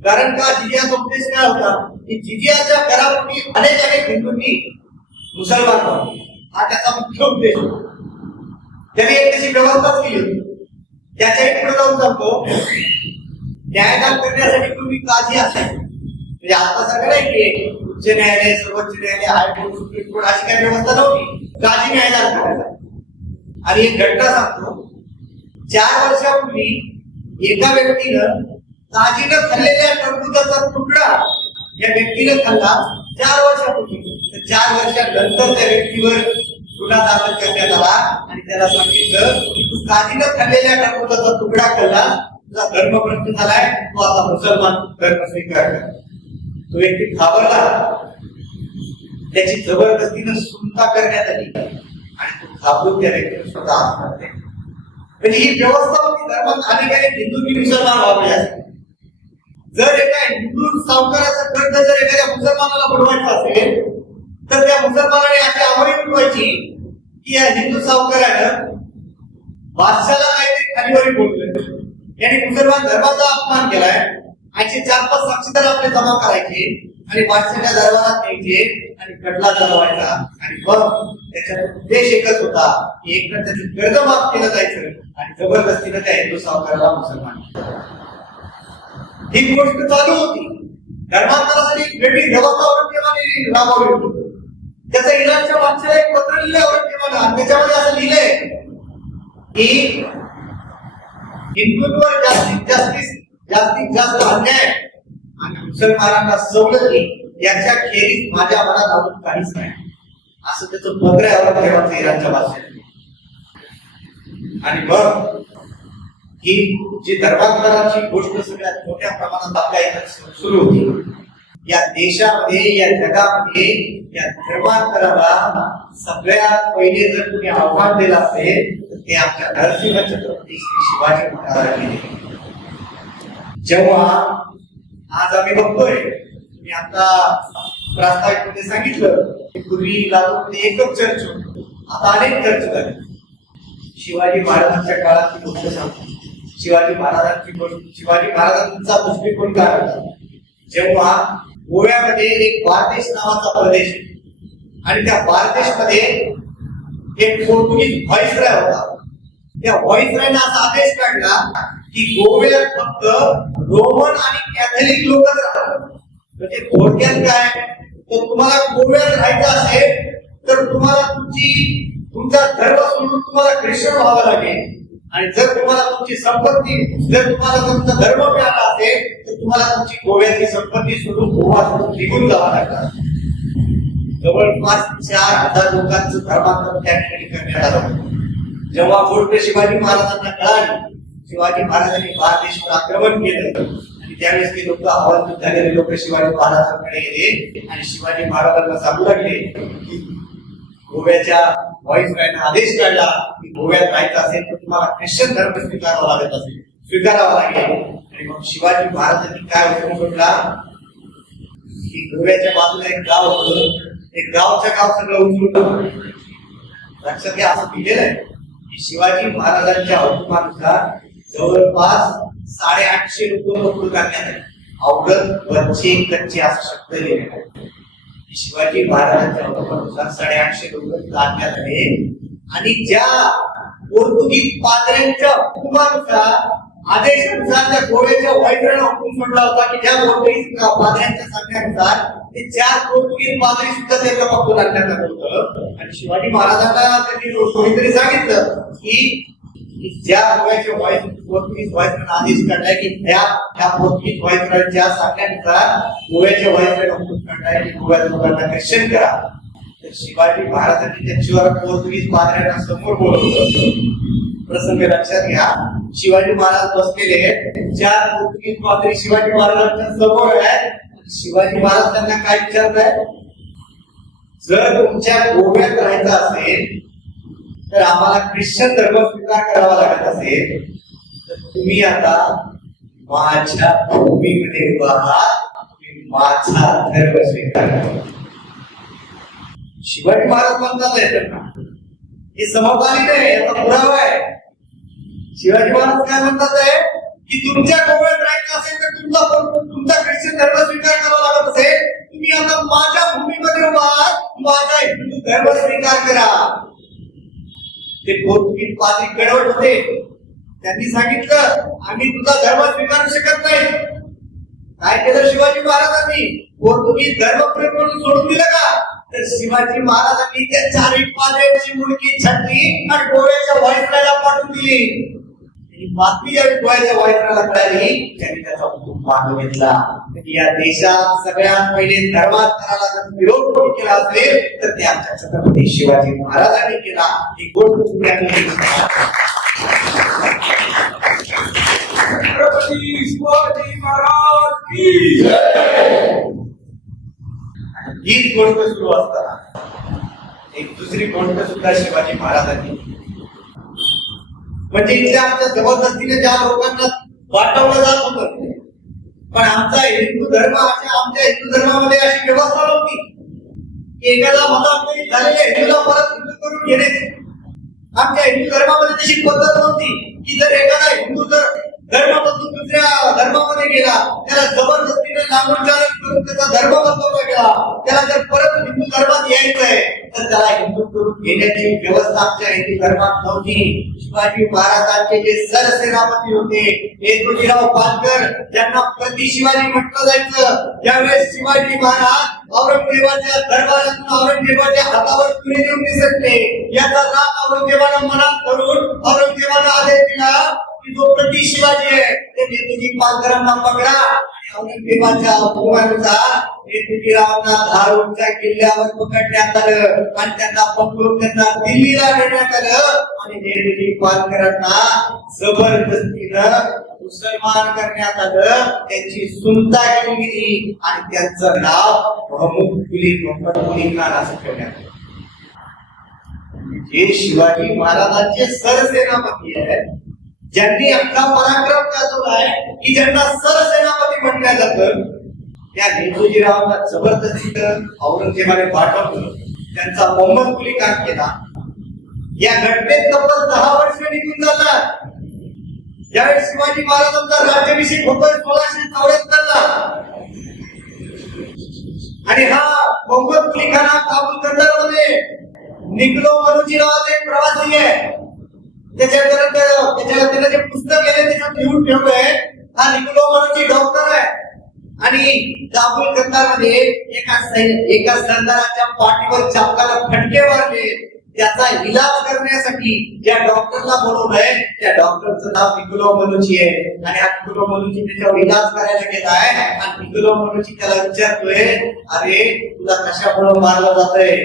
कारण का जिजियाचा उद्देश काय होता? की जिजियाच्या करापोटी अनेक हिंदूंनी मुसलमान व्हावे. हा त्याचा मुख्य उद्देश होता. त्यांनी एक तशी व्यवस्थाच केली होती. त्याच्याही पुढे जाऊन सांगतो, न्यायदान करण्यासाठी तुम्ही काजी असाल, म्हणजे आता सगळं नाही की उच्च न्यायालय, सर्वोच्च न्यायालय, हायकोर्ट, सुप्रीम कोर्ट अशी काही व्यवस्था नव्हती. काजी न्यायदान करायचा. आणि एक घटना सांगतो, 4 वर्षापूर्वी एका व्यक्तीनं काजीनं खाल्लेल्या टरबुजाचा तुकडा या व्यक्तीनं खाल्ला 4 वर्षापूर्वी. तर 4 वर्षानंतर त्या व्यक्तीवर गुन्हा दाखल करण्यात आला आणि त्याला सांगितलं की तू काजीनं खाल्लेल्या टरबुजाचा तुकडा खाल्ला, तुझा धर्म भ्रष्ट झालाय, तू आता मुसलमान धर्म स्वीकार कर. तो व्यक्ती घाबरला, त्याची जबरदस्तीनं सुटका करण्यात आली आणि तो घाबरून त्या व्यक्तीने स्वतः आत्महत्या केली. म्हणजे ही व्यवस्था होती धर्मात अनेक हिंदूंनी मुसलमान व्हावे यासाठी. जर एका हिंदू सावकाराचं कर्ज जर एखाद्या मुसलमानाला बुडवायचं असेल तर त्या मुसलमानाने अशी आमरी बुडवायची की या हिंदू सावकारानं बादशाला काहीतरी खालीवरी बोललं, याने मुसलमान धर्माचा अपमान केलाय, असे 4-5 साक्षीदार आपले जमा करायचे आणि बादशाच्या दरबारात न्यायचे आणि खटला चालवायचा. आणि मग त्याचा उद्देश एकच होता की एकतर त्याचं कर्ज माफ केलं जायचं आणि जबरदस्तीनं त्या हिंदू सावकाराला मुसलमान. ही गोष्ट चालू होती. धर्मांतरासाठी एक वेगळी व्यवस्था औरंगजेबाने राबवली होती. त्याचा इराणच्या माणसाला एक पत्र लिहिलं औरंगजेबानं. त्याच्यामध्ये असं लिहिलंय की हिंदूंवर जास्तीत जास्त अन्याय आणि मुसलमानांना सवलती याच्या खेरीज माझ्या मनात अजून काहीच नाही, असं त्याचं पत्र आहे औरंगजेबाचं इराणच्या भाषेत. आणि मग ही जी धर्मांतराची गोष्ट सगळ्यात मोठ्या प्रमाणात आपल्या इथं सुरू होती. या देशामध्ये, या जगामध्ये या धर्मांतराला सगळ्यात पहिले जर तुम्ही आव्हान दिलं असेल तर ते आमच्या नरसिंह छत्रपती श्री शिवाजी महाराजांनी दिले. जेव्हा आज आम्ही बघतोय, मी आता प्रास्ताविक मध्ये सांगितलं की पूर्वी लातूरमध्ये एकच चर्च होतं, आता अनेक चर्च झाले. शिवाजी महाराजांच्या काळाची गोष्ट सांगतो. शिवाजी महाराजांचा दृष्टिकोन काय होता? जेव्हा गोव्यामध्ये एक बारदेश नावाचा प्रदेश आणि त्या बारदेशमध्ये एक पोर्तुगीज व्हाईसरॉय होता. त्या व्हाईसरॉयने असा आदेश काढला की गोव्यात फक्त रोमन आणि कॅथलिक लोकच राहतात. म्हणजे थोडक्यात काय, तर तुम्हाला गोव्यात राहायचं असेल तर तुम्हाला तुमचा धर्म सोडून तुम्हाला ख्रिश्चन व्हावं लागेल. आणि जर तुम्हाला तुमची संपत्ती, जर तुम्हाला तुमचा धर्म मिळाला असेल तर तुम्हाला तुमची गोव्याची संपत्ती सोडून गोवा निघून जावं लागणार. जवळपास 4000 लोकांचं धर्मांतर त्या ठिकाणी करण्यात आलं. जेव्हा गोष्ट शिवाजी महाराजांना कळाली, शिवाजी महाराजांनी बारदेशवर आक्रमण केलं आणि त्यावेळेस ते लोक आवाज झालेले लोक शिवाजी महाराजांकडे गेले आणि शिवाजी महाराजांना सांगू लागले की गोव्याच्या व्हाईसरॉयने आदेश काढला की गोव्यात राहायचं असेल तर तुम्हाला ख्रिश्चन धर्म स्वीकारावा लागेल. आणि मग शिवाजी महाराजांनी काय हुकूम सोडला की गोव्याच्या बाजूला एक गाव होतं, एक गावच्या गाव सगळं उचलून लक्षात घ्या. असं दिलेलं आहे की शिवाजी महाराजांच्या हुकुमानुसार जवळपास 850 लोक पकडून काढण्यात आले. अवघड बच्चे कच्चे असा शब्द लिहिलेला आहे. शिवाजी महाराजांच्या हुकुमानुसार 850 लोक काढण्यात आले. आणि ज्या पोर्तुगीज पादऱ्यांच्या हुकुमानुसार, आदेशानुसार त्या गोव्याच्या व्हाईसरॉयने हुकूम सोडला होता की ज्या पोर्तुगीज पादऱ्यांच्या सांगण्यानुसार ते 4 पोर्तुगीज पादरी सुद्धा त्यांना पकडून आणण्यात आलं होतं. आणि शिवाजी महाराजांना त्यांनी कोणीतरी सांगितलं की ज्या गोव्याच्या पोर्तुगीज व्हाईसरॉयने आदेश काढलाय की त्या पोर्तुगीज व्हाईसरॉयच्या सांगण्यानुसार गोव्याच्या व्हाईसरॉयने हुकूम काढलाय की गोव्याच्या लोकांना ख्रिश्चन करा. तर शिवाजी महाराजांनी त्यांच्यावर पोर्तुगीज पादऱ्यांना समोर बोलवलं. प्रसंग लक्षात घ्या. शिवाजी महाराज बसलेले 4 पोर्तुगीज पादरी शिवाजी महाराजांच्या समोर आहेत. शिवाजी महाराज त्यांना काय विचारताय, जर तुमच्या गोव्यात राहायचं असेल तर आम्हाला ख्रिश्चन धर्म स्वीकार करावा लागत असेल तर तुम्ही आता माझ्या भूमीमध्ये उभा आहात, तुम्ही माझा धर्म स्वीकार करा. शिवाजी महाराज म्हणतात हे समकालीन आहे, याचा पुरावा आहे. शिवाजी महाराज काय म्हणतात आहे की तुमच्या गोव्यात राहायचं असेल तर तुमचा ख्रिश्चन धर्म स्वीकार करावा लागत असेल तुम्ही आता माझ्या भूमीमध्ये उभा आहात, माझा हिंदू धर्म स्वीकार करा. ते पोर्तुगीज पाद्री कडवट होते. त्यांनी सांगितलं आम्ही तुझा धर्म स्वीकारू शकत नाही. काय केलं शिवाजी महाराजांनी? पोर्तुगीज धर्मप्रेम म्हणून सोडून दिलं का? तर शिवाजी महाराजांनी त्या चारही पाद्यांची मुंडकी छाटली आणि गोव्याच्या व्हाईसरायला पाठवून दिली. ही बातमी ज्यावेळी गोव्याच्या व्हाईसरायला कळाली, त्यांनी त्याचा खूप मान घेतला. या देशात सगळ्यात पहिले धर्मांतराला जर विरोध कोणी केला असेल तर ते आमच्या छत्रपती शिवाजी महाराजांनी केला. ही गोष्ट छत्रपती शिवाजी महाराज की जय. हीच गोष्ट सुरू असताना एक दुसरी गोष्ट सुद्धा शिवाजी महाराजांनी, म्हणजे इथल्या आमच्या जबरदस्तीने ज्या लोकांना वाटवलं जात होतं, पण आमचा हिंदू धर्म आमच्या हिंदू धर्मामध्ये अशी व्यवस्था नव्हती की एखादा मतांतरित झालेल्या हिंदूला परत हिंदू करून घेण्याची. आमच्या हिंदू धर्मामध्ये तशी पद्धत नव्हती की जर एखादा हिंदू जर धर्मापासून दुसऱ्या धर्मामध्ये गेला, त्याला जबरदस्तीने नामोच्चारण करून त्याचा धर्म बदलवला गेला. त्याला जर परत हिंदू धर्मात यायचंय तर त्याला हिंदू करून घेण्याची व्यवस्था आमच्या हिंदू धर्मात नव्हती. शिवाजी महाराजांचे जे सरसेनापती होते, नेतोजीराव पालकर, ज्यांना प्रति शिवाजी म्हटलं जायचं, ज्यावेळेस शिवाजी महाराज औरंगजेबाच्या दरबारातून औरंगजेबाच्या हातावर तुरी देऊन निसटले, याचा राग औरंगजेबानं मनात धरून औरंगजेबानं आदेश दिला की जो प्रति शिवाजी आहे ते नेतोजी पालकरांना पकडा. आणि औरंगजेबाच्या हुकुमानुसार नेतोजीरावांना धारूरच्या किल्ल्यावर पकडण्यात आलं आणि त्यांना पकडून त्यांना दिल्लीला नेण्यात आलं. आणि नेतोजी पालकरांना जबरदस्तीनं मुसलमान करण्यात आलं, त्यांची सुनता केली आणि त्यांचं नाव महमूद कुली खान असं ठेवण्यात आलं. जे शिवाजी महाराजांचे सरसेनापती आहेत, ज्यांनी अख्खा पराक्रम गाजवलाय, की ज्यांना सरसेनापती म्हटलं जातं, त्या नेतोजीरावांना जबरदस्तीनं औरंगजेबाने पाठवलं, त्यांचा मोहम्मद कुली खान केला. या घटनेत तब्बल 10 वर्ष निघून जातात. ज्यावेळेस शिवाजी महाराजांचा राज्याभिषेक होतोय 1674 ला, आणि हा मोहम्मद कुली खान हा काबूल कंदारमध्ये निकलो मनुची नावाचा एक प्रवासी आहे. त्याच्यानंतर जे पुस्तक आहे त्याच्यात लिहून ठेवलंय, हा निकलो मनुची डॉक्टर आहे. आणि काबूल कंदारमध्ये एका सरदाराच्या पाठीवर चाबकाला फटके मारले. त्याचा इलाज करण्यासाठी ज्या डॉक्टरला बोलवलंय, त्या डॉक्टरचं नाव निकोलो मनुची आहे. आणि हा निकोलो मनुची त्याच्यावर इलाज करायला गेलाय. आणि निकोलो मनुची त्याला विचारतोय, अरे तुला कशामुळे मारलं जातंय?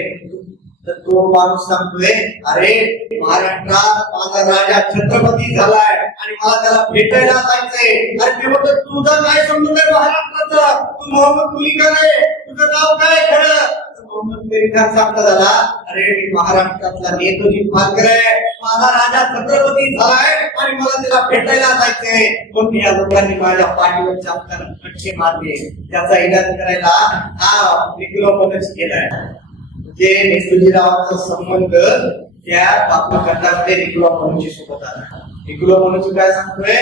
तर तो माणूस सांगतोय, अरे महाराष्ट्रात माझा राजा छत्रपती झालाय आणि मला त्याला भेटायला जायचंय. अरे ते म्हणतो, तुझा काय संबंध आहे महाराष्ट्राचा? तू मोहम्मद कुली खान आहे, तुझं नाव काय खरं? मोहम्मद कुली खान सांगता झाला, अरे मी महाराष्ट्रातला नेतोजी पालकर आहे, माझा राजा छत्रपती झालाय आणि मला त्याला भेटायला जायचंय. पण या लोकांनी माझ्या पाठीवर चापकाला फटके मारले. त्याचा इलाज करायला हा निकोलो मनुची केलाय. जे नेतोजीरावांचा संबंध त्या काबूल कंदारमध्ये निकोलो मनुची सोबत आला. निकोलो मनुची काय सांगतोय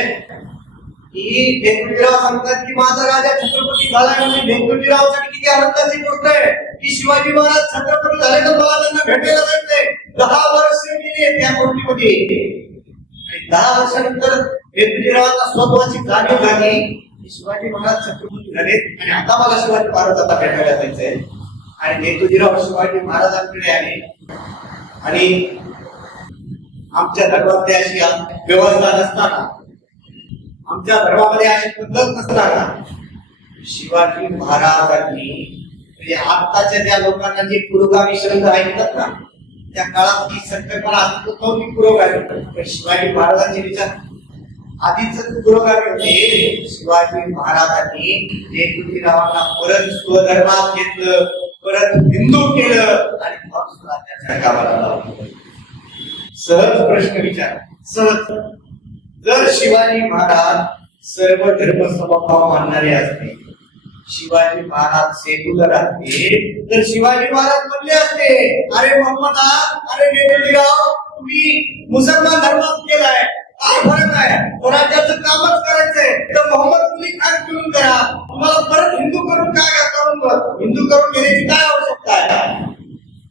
की नेतोजीराव सांगतात की माझा राजा छत्रपती झालाय. म्हणजे नेतोजीरावांसाठी किती आनंदाची गोष्ट आहे की शिवाजी महाराज छत्रपती झाले तर मला त्यांना भेटायला जायचंय. 10 वर्ष गेली त्या गोष्टीमध्ये आणि 10 वर्षानंतर नेतोजीरावांना स्वतःची जाणीव झाली की शिवाजी महाराज छत्रपती झाले आणि आता मला शिवाजी महाराजांना भेटायला जायचंय. आणि नेतोजीराव शिवाजी महाराजांकडे आले आणि आमच्या धर्मामध्ये अशी व्यवस्था नसताना, आमच्या धर्मामध्ये अशी पद्धत नसताना शिवाजी महाराजांनी, म्हणजे आताच्या ज्या लोकांना जे पुरोगामी शब्द ऐकतात ना, त्या काळात ही संकल्पना नव्हती पुरोगामी. पण शिवाजी महाराजांचे विचार आधीच पुरोगामी होते. शिवाजी महाराजांनी नेतोजीरावांना परत स्वधर्मात घेतलं, परत हिंदू केलं आणि मग राज्याच्या गावाला लावलं. सहज प्रश्न विचार, सहज, जर शिवाजी महाराज सर्व धर्म समभाव मानणारे असते, शिवाजी महाराज सेक्युलर असते, तर शिवाजी महाराज म्हणले असते, अरे मोहम्मदा, अरे नेतोजीराव, तुम्ही मुसलमान धर्मात गेलाय, काय फरक आहे? स्वराज्याचं कामच करायचंय तर मोहम्मद कुली खान घेऊन करा. तुम्हाला परत हिंदू करून काय करून हिंदू करून घेण्याची काय आवश्यकता आहे?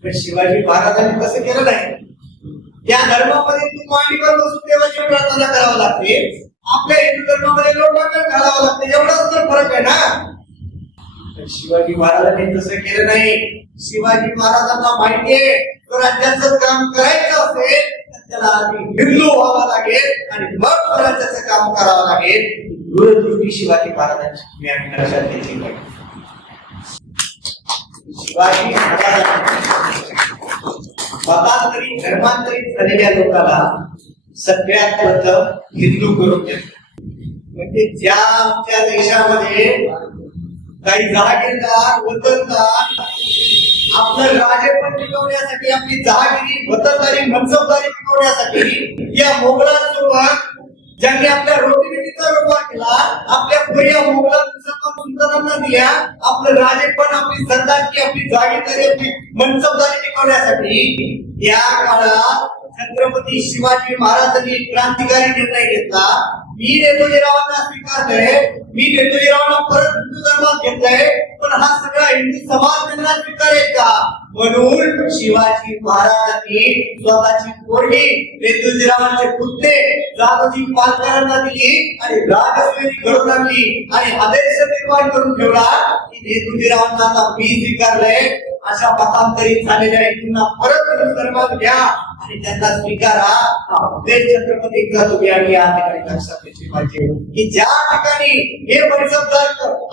पण शिवाजी महाराजांनी तसं केलं नाही. या धर्मामध्ये तू मांडीवर बसून देवाची प्रार्थना करावं लागते, आपल्या हिंदू धर्मामध्ये लोटांगण घालावं लागते. एवढाच तर फरक आहे ना. पण शिवाजी महाराजांनी तसं केलं नाही. शिवाजी महाराजांना माहितीये स्वराज्याचं काम करायचं असेल तर त्याला आधी हिंदू व्हावं लागेल आणि मग स्वराज्याचं काम करावं लागेल. दूरदृष्टी शिवाजी महाराजांची तुम्ही आम्ही लक्षात घेतली पाहिजे. शिवाजी महाराजांनी मतांतरित धर्मांतरित झालेल्या लोकांना सगळ्यात प्रथम हिंदू करून घेतलं. म्हणजे ज्या आमच्या देशामध्ये काही जहागीरदार वतनदार आपलं राजेपण टिकवण्यासाठी आपली जहागिरी वतनदारी मनसबदारी टिकवण्यासाठी या मोगलांसोबत ज्यांनी आपल्या रोटीचा व्यवहार केला, आपल्या पुऱ्या मोगलां मुसलमान सुलतानांना दिल्या आपलं राजेपण आपली सरदारकी आपली जागीरदारी आपली मनसबदारी टिकवण्यासाठी या काळात छत्रपती शिवाजी महाराजांनी क्रांतिकारी निर्णय घेतला. मी नेतोजीरावांना स्वीकारलंय, मी नेतोजीरावांना परत हिंदू धर्मात घेतलंय, पण हा सगळा हिंदू समाज त्यांना स्वीकारेल का? म्हणून शिवाजी महाराजांनी स्वतःची पोरगी नेतोजीरावांचे पुतणे जाधवजी पालकरांना दिली आणि राजश्री घडवून आणली आणि आदर्श निर्माण करून ठेवला की नेतोजीरावांना आता मी स्वीकारलंय. अशा मतांतरित झालेल्या हिंदूंना परत हिंदू धर्मात घ्या आणि त्यांना स्वीकारा. उद्देश छत्रपतींचा तुम्ही आणि या ठिकाणी लक्षात घेतली पाहिजे की ज्या ठिकाणी हे मनसबदार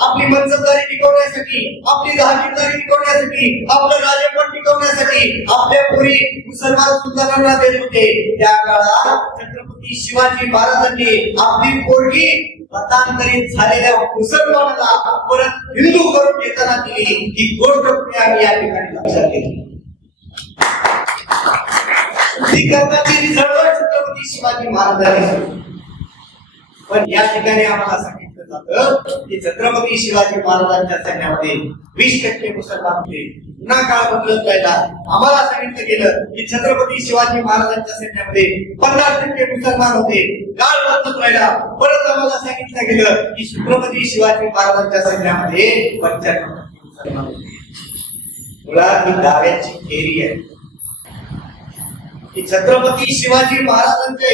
आपली मनसबदारी टिकवण्यासाठी आपली जहागीरदारी टिकवण्यासाठी आपलं राजेपण टिकवण्यासाठी आपल्या पुरी मुसलमान सुलतानांना देत होते, त्या काळात छत्रपती शिवाजी महाराजांनी आपली पोरगी मतांतरित झालेल्या मुसलमानाला परत हिंदू करून घेताना दिली. ही गोष्ट तुम्ही आम्ही या ठिकाणी लक्षात घेतली. शुद्धीकरणाची चळवळ छत्रपती शिवाजी महाराजांनी. पण या ठिकाणी आम्हाला सांगितलं जातं की छत्रपती शिवाजी महाराजांच्या सैन्यामध्ये 20% मुसलमान होते. पुन्हा काळ बदलत राहिला. आम्हाला सांगितलं गेलं की छत्रपती शिवाजी महाराजांच्या सैन्यामध्ये 50% मुसलमान होते. काळ बदलत राहिला. परत आम्हाला सांगितलं गेलं की छत्रपती शिवाजी महाराजांच्या सैन्यामध्ये 95% मुसलमान होते. मुळात ही दाव्याची थेरी आहे की छत्रपती शिवाजी महाराजांचे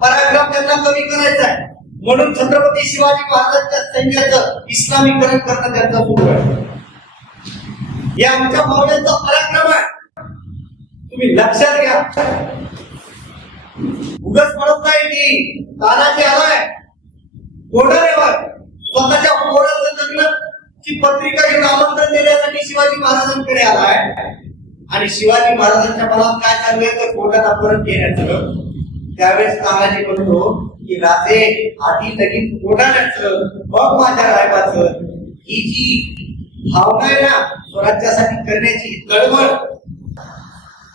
पराक्रम त्यांना कमी करायचं आहे, म्हणून छत्रपती शिवाजी महाराजांच्या सैन्याचं इस्लामीकरण करणं त्यांचा सुरू आहे. या आमच्या मावळ्यांचा पराक्रम आहे. तुम्ही लक्षात घ्या. उगाच म्हणत नाही की तानाजी आलाय कोणारेवर स्वतःच्या पोराचं लग्नाची पत्रिका घेऊन आमंत्रण देण्यासाठी शिवाजी महाराजांकडे आलाय आणि शिवाजी महाराजांच्या मनात काय चाललंय तर कोर्टाला परत घेण्याचं. त्यावेळेस तानाजी म्हणतो की राजे आधी लगीन कोणाचं मग माझ्या रायबाचं. ही जी भावना आहे ना स्वराज्यासाठी करण्याची तळमळ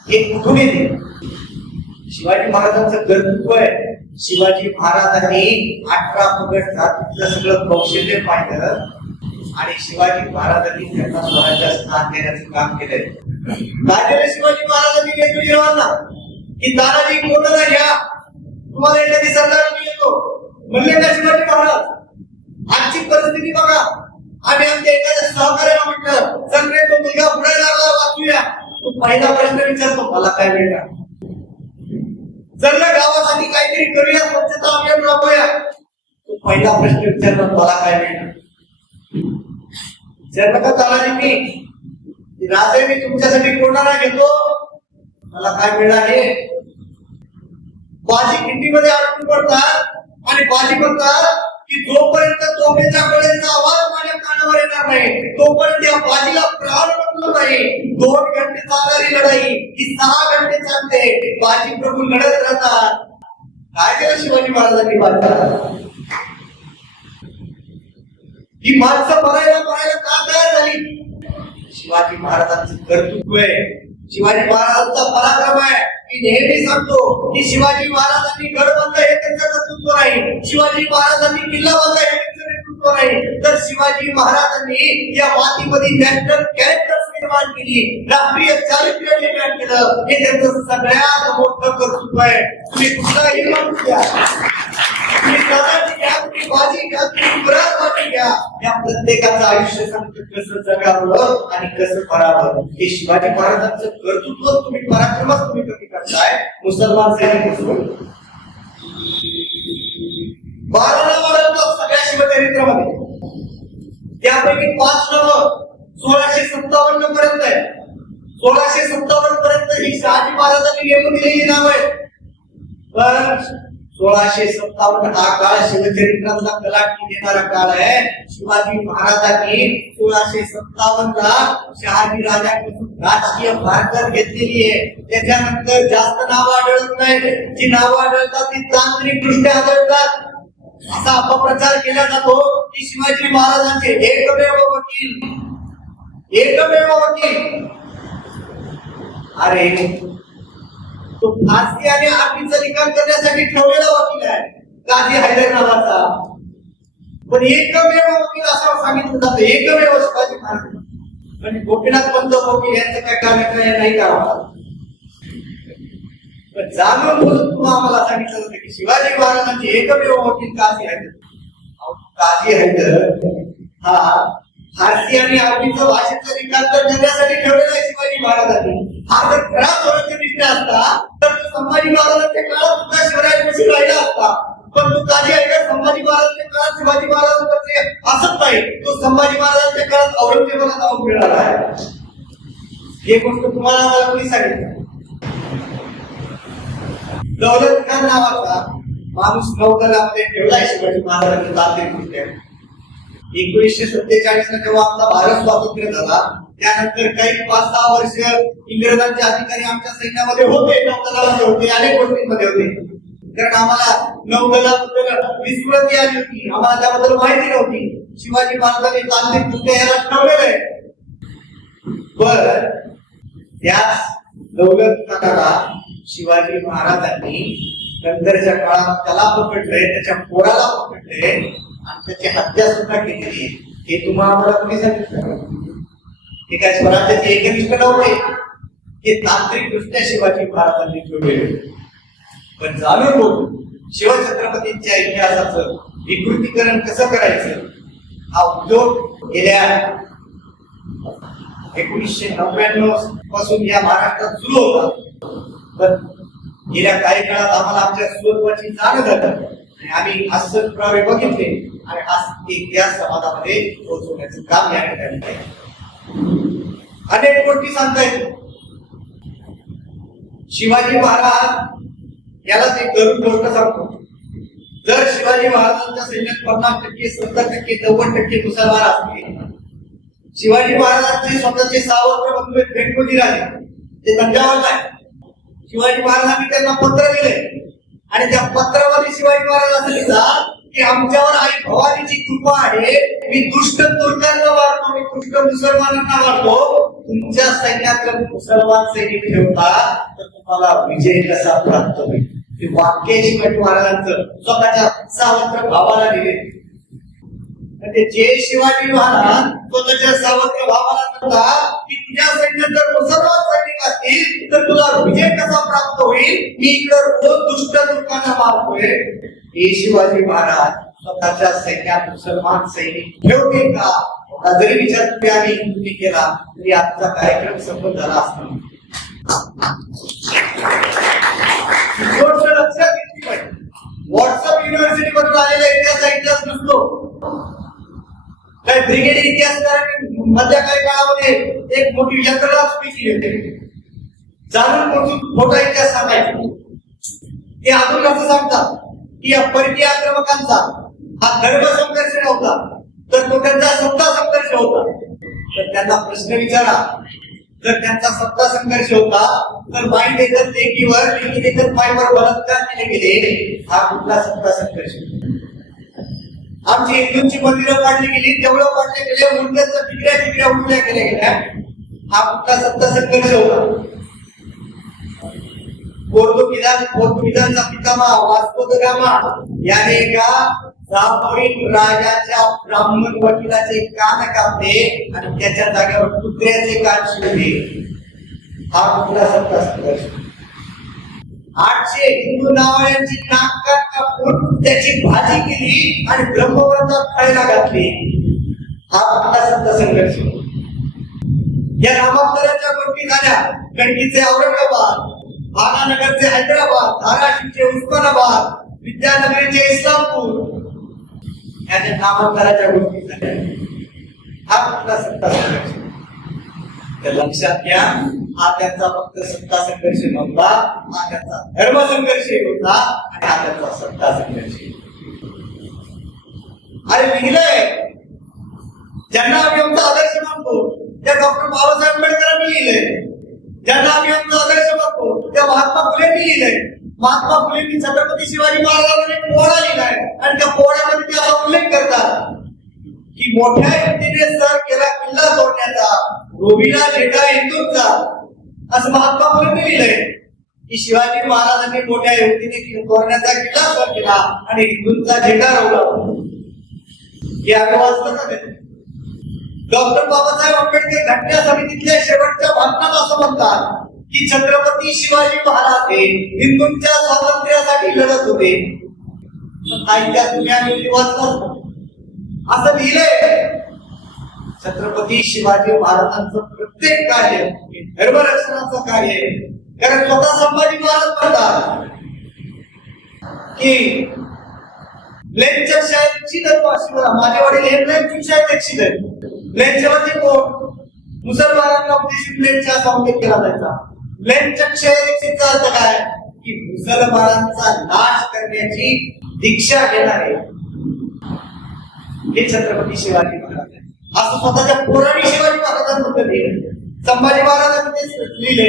हे कुठून येते? शिवाजी महाराजांचं कर्तृत्व आहे. शिवाजी महाराजांनी 18 पगड जातीतलं सगळं कौशल्य पाहिलं आणि शिवाजी महाराजांनी त्यांना स्वराज्यात स्थान देण्याचं काम केलंय. राजेने शिवाजी महाराजांनी नेतोजीरावांना की तानाजी कोणाला घ्या, तुम्हाला एखादी सरदार येतो म्हणले का शिवाजी महाराज आजची परिस्थिती बघा. आम्ही आमच्या एखाद्या सहकार्याला म्हटलं चल रे तो मुलगा पुढे लागला वाचूया, तो पहिला प्रश्न विचारतो मला काय मिळणार. चल ना गावासाठी काहीतरी करूया, स्वच्छता अभियान राबवूया, तो पहिला प्रश्न विचारतो मला काय मिळणार. विचारलं का तानाजी मी राजे मी तुमच्यासाठी कोणाला घेतो मला काय मिळणार हे. बाजी खिंडीमध्ये अडकून पडतात आणि बाजी म्हणतात की जोपर्यंत तोफेच्या कडेचा आवाज माझ्या कानावर येणार नाही तोपर्यंत या बाजीला प्राण बदलू नाही. 2 घंटे चालणारी लढाई ही 6 घंटे चालते. बाजी प्रभू लढत राहतात. काय केलं शिवाजी महाराजांनी बाजीला? ही माणसं मरायला का तयार झाली? शिवाजी महाराजांचं कर्तृत्व आहे, शिवाजी महाराजांचा पराक्रम आहे. मी नेहमी सांगतो की शिवाजी महाराजांनी गड बांधला हे त्यांचं कर्तृत्व नाही, शिवाजी महाराजांनी किल्ला बांधला हे त्यांचं नेतृत्व नाही, तर शिवाजी महाराजांनी या मातीमध्ये नॅशनल कॅरेक्टर्स निर्माण केली, राष्ट्रीय चारित्र्य निर्माण केलं. सांगितलं हे त्यांचं सगळ्यात मोठं कर्तृत्व आहे. तुम्ही कुठलाही माणूस घ्या, तुम्ही सदाची घ्या, तुम्ही बाजी घ्या, तुम्ही पुराणवादी घ्या, या प्रत्येकाचं आयुष्य सांगतं कसं जगावं आणि कसं करावं. हे शिवाजी महाराजांचं कर्तृत्व तुम्ही पराक्रमच तुम्ही कमी करताय. मुसलमान सैनिक 12 नाव आढळतात सगळ्या शिवचरित्रामध्ये, त्यापैकी 5 नावं 1657 पर्यंत आहे. 1657 पर्यंत ही शहाजी महाराजांनी नेमून दिलेली नाव आहे. पण 1657 हा काळ शिवचरित्रातला कलाटणी देणारा काळ आहे. शिवाजी महाराजांनी 1657 ला शहाजी राजांपासून राजकीय भारतात घेतलेली आहे. त्याच्यानंतर जास्त नाव आढळत नाही. जी नावं आढळतात ती तांत्रिक दृष्ट्या आढळतात. असा अपप्रचार केला जातो की शिवाजी महाराजांचे एकमेव वकील अरे तो फाशी आणि आर्मीचं निकाल करण्यासाठी ठेवलेला वकील आहे काझी हैदर नावाचा. पण एकमेव वकील असं सांगितलं जातं, एकमेव शिवाजी महाराज. म्हणजे गोपीनाथ पंत वकील यांचं काय कार्य नाही करावं. पण जाणून बोलून तुम्हाला आम्हाला सांगितलं होतं की शिवाजी महाराजांचे एकमेव वकील काझी हैदर. काझी हैदर हा फारसी आणि अरबीचं भाषेचं निकाल करण्यासाठी ठेवलेला आहे शिवाजी महाराजांनी. हा जर खरा स्वराज्यनिष्ठ असता तर संभाजी महाराजांच्या काळात सुद्धा शिवरायांपाशी राहिला असता. पण तो काझी हैदर संभाजी महाराजांच्या काळात शिवाजी महाराजांकडे असत नाही, तो संभाजी महाराजांच्या काळात औरंगजेबाला जाऊन मिळाला आहे. हे गोष्ट तुम्हाला आम्हाला कोणी सांगितलं? दौलत खान नावाचा माणूस नौदलामध्ये ठेवलाय शिवाजी महाराजांनी तांत्रिकदृष्ट्या. 1947 ला जेव्हा आमचा भारत स्वातंत्र्य झाला त्यानंतर काही 5-6 वर्ष इंग्रजांचे अधिकारी आमच्या सैन्यामध्ये होते, नौदलामध्ये होते, अनेक गोष्टींमध्ये होते. कारण आम्हाला नौदलाबद्दल विस्मृती आली होती, आम्हाला त्याबद्दल माहिती नव्हती. शिवाजी महाराजांनी तांत्रिकदृष्ट्या याला ठेवलेलं आहे. पण त्याच दौलत खानाला शिवाजी महाराजांनी नंतरच्या काळात त्याला पकडलंय, त्याच्या पोराला पकडलंय आणि त्याची हत्या सुद्धा केलेली. हे तुम्हाला आम्हाला कोणी सांगितलं? हे काय स्वराज्याचे एकनिष्ठ नव्हते, हे तांत्रिक दृष्ट्या शिवाजी महाराजांनी ठेवलेले. पण जाणून बोलून शिवछत्रपतींच्या इतिहासाचं विकृतीकरण कसं करायचं हा उद्योग गेल्या 1999 पासून या महाराष्ट्रात सुरू होता. पण गेल्या काही काळात आम्हाला आमच्या स्वरूपाची जाण झाली आणि आम्ही असं पुरावे बघितले आणि आज इतिहास समाजामध्ये पोहोचवण्याचं काम या ठिकाणी केलं. अनेक गोष्टी सांगता येतील. शिवाजी महाराज याला ते करून गोष्ट सांगतो. जर शिवाजी महाराजांच्या सैन्यात 50%, 70%, 90% मुसलमान असतील, शिवाजी महाराजांचे स्वतःचे सावत्र बंधू भेटकोजी राहिले, ते तंजावरला आहे. शिवाजी महाराजांनी त्यांना पत्र दिले आणि त्या पत्रामध्ये शिवाजी महाराज असं लिहितात की आमच्यावर आई भवानीची कृपा आहे, मी दुष्ट तुर्कांना वाढतो, मी दुष्ट मुसलमानांना वाढतो. तुमच्या सैन्यात जर मुसलमान सैनिक ठेवता तर तुम्हाला विजय कसा प्राप्त होईल. ते वाक्य शिवाजी महाराजांचं स्वतःच्या सावत्र भावाला दिले. म्हणजे जे शिवाजी महाराज स्वतःच्या सावत्र भावाला म्हणतात की तुझ्या सैन्यात जर मुसलमान सैनिक असतील तर तुला विजय कसा प्राप्त होईल, मी इकडं रोज दुष्ट तुर्कांना मारतोय. हे शिवाजी महाराज स्वतःच्या सैन्यात मुसलमान सैनिक ठेवतील का? जरी विचार तुम्ही केला तरी आजचा कार्यक्रम सफल झाला असता. लक्षात घेतली पाहिजे. व्हॉट्सअप युनिव्हर्सिटी मधून आलेला इतिहास नसतो. काय ब्रिगेड इतिहासकारांनी मधल्या काही काळामध्ये एक मोठी यंत्रणा सुरू केली होती. जाणून मोठा इतिहास सांगायचा. ते अजून असं सांगतात की या परकीय आक्रमकांचा हा धर्मसंघर्ष नव्हता तर तो त्यांचा सत्ता संघर्ष होता. तर त्यांना प्रश्न विचारा, जर त्यांचा सत्ता संघर्ष होता तर माई देखत लेकीवर लेकी देखत माईवर बलात्कार केले गेले, हा कुठला सत्ता संघर्ष? आमची हिंदूंची मंदिरं पाडली गेली, देवळं पाडले गेले, मूर्त्यांच्या ठिकऱ्या उठल्या केल्या गेल्या, हा कुठला सत्ता संघर्ष होता? पोर्तुगीजांचा पितामह वास्को द गामा याने एका जापोरिन राजाच्या ब्राह्मण वकिलाचे कान कापले आणि त्याच्या जागेवर कुत्र्याचे कान शिवले. हा कुठला सत्ता संघर्ष? 800 हिंदू नावाड्यांची नाक कापून त्याची भाजी केली आणि ब्रह्मवराचा खायला घातली. हा कुठला सत्ता संघर्ष? या नामांतराच्या गोष्टी झाल्या. गणकीचे औरंगाबाद, भागानगरचे हैदराबाद, धाराशिवचे उस्मानाबाद, विद्यानगरीचे इस्लामपूर याच्या नामांतराच्या गोष्टी झाल्या. हा कुठला सत्ता संघर्ष? तर लक्षात घ्या, हा त्यांचा फक्त सत्ता संघर्ष नव्हता, हा त्यांचा धर्म संघर्ष होता आणि हा त्यांचा सत्ता संघर्ष. आणि लिहिलंय, ज्यांना आम्ही आमचा आदर्श मानतो त्या डॉक्टर बाबासाहेब आंबेडकरांनी लिहिलंय. ज्यांना आम्ही आमचा आदर्श मानतो त्या महात्मा फुलेंनी लिहिलंय. महात्मा फुलेंनी छत्रपती शिवाजी महाराजांना एक पोवाडा लिहिलाय आणि त्या पोवाड्यामध्ये ते असा उल्लेख करतात की मोठ्या युक्तीने सर केला किल्ला सोडण्याचा, रोबीला झेंडा हिंदूंचा, असं महात्मा फुलेंनी लिहिलंय की शिवाजी महाराजांनी मोठ्या युक्तीने तोडण्याचा किल्ला सर केला आणि हिंदूंचा झेंडा रोवला. हे आम्ही वाचलं का? डॉक्टर बाबासाहेब आंबेडकर घटना समितीतल्या शेवटच्या भाषणात असं म्हणतात की छत्रपती शिवाजी महाराज हे हिंदूंच्या स्वातंत्र्यासाठी लढत होते. तुम्ही वाचलं असं लिहिलंय. छत्रपती शिवाजी महाराजांचं प्रत्येक कार्य हे धर्मरक्षणाचं कार्य आहे. कारण स्वतः संभाजी महाराज म्हणतात की लेंचर शाळेची माझे वडील हे लेंचर शाळेत शिकले. लेंचवरती कोण? मुसलमानांना उद्देशून लेंचा असा उल्लेख केला जायचा. लेंचक्षयचा अर्थ काय? की मुसलमानांचा नाश करण्याची दीक्षा घेणारे हे छत्रपती शिवाजी महाराज आहे. असं स्वतःच्या पोरांनी शिवाजी महाराजांबद्दल लिहिलं. संभाजी महाराजांनी तेच लिहिले.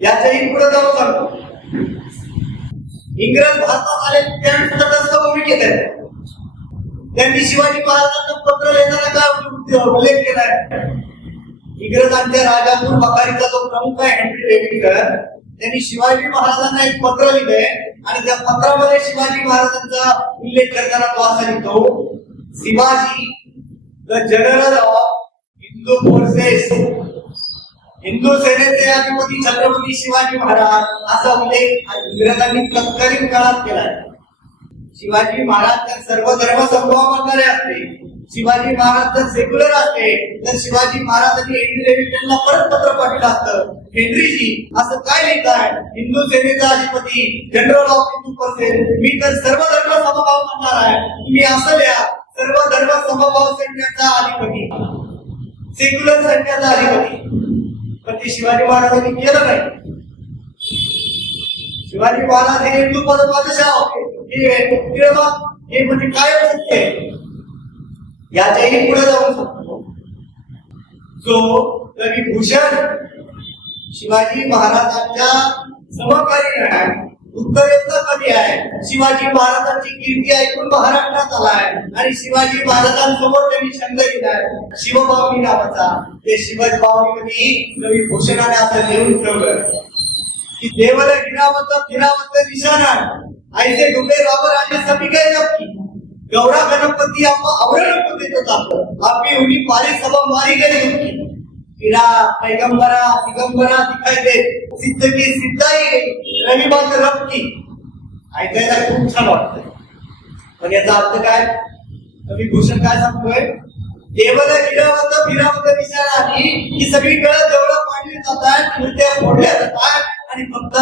याच्याही पुढे जाऊन सांगतो, इंग्रज भारतात आले त्यावेळी तटस्थ भूमिकेत आहे. त्यांनी शिवाजी महाराजांना पत्र लिहिताना काय उल्लेख केलाय? इंग्रजांच्या राजापूर बखारीचा जो प्रमुख आहे हेनरी डेव्हिडकर, त्यांनी शिवाजी महाराजांना एक पत्र लिहिलंय आणि त्या पत्रामध्ये शिवाजी महाराजांचा उल्लेख करताना तो असा लिहितो, Shivaji the general of Hindu forces, Hindu सेनेचे अधिपती छत्रपती शिवाजी महाराज, असा उल्लेख इंग्रजांनी तत्कालीन काळात केलाय. शिवाजी महाराज तर सर्व धर्म समभाव मानणारे असते, शिवाजी महाराज जर सेक्युलर असते तर शिवाजी महाराजांनी हेनरी डेव्हिडला परत पत्र पाठवलं असतं, हेनरीजी असं काय लिहिताय, हिंदू सेनेचा अधिपती, जनरल ऑफ हिंदू फोर्सेस, मी तर सर्व धर्म समभाव मानणार आहे, तुम्ही असं लिहा, सर्व धर्म समभाव सैन्याचा अधिपती, सेक्युलर सैन्याचा अधिपती. पण ते शिवाजी महाराजांनी केलं नाही. शिवाजी महाराज हे हिंदू बादशाह होते. हे म्हणजे काय सत्य आहे? याच्याही पुढे जाऊन शकतो. जो कवी भूषण शिवाजी महाराजांच्या समकालीन आहे, उत्तरेचा कवी आहे, शिवाजी महाराजांची कीर्ती ऐकून महाराष्ट्रात आलाय आणि शिवाजी महाराजांसमोर त्यांनी छंद लिहिलाय शिवबावनी नावाचा. ते शिवबावनीमध्ये कवी भूषणाने असं लिहून ठेवलं की देवला गिरावत फिरावत निशाणा ऐसे डुबे रावर आणि सभी काय नक्की गौरा गणपती आपण आवरण देत होता आपली उडी पारी सभा मारी गई होती फिरा पैगंबरा दिगंबरा दिखाई दे सिद्ध की सिद्धाई गई रविबात रब की. ऐकायला खूप छान वाटतं. पण याचा अर्थ काय? कवी भूषण काय सांगतोय? देवला गिरावत फिरावत निशाणा आली की सगळीकडे देवळं पाडली जातात, मूर्त्या फोडल्या जातात आणि फक्त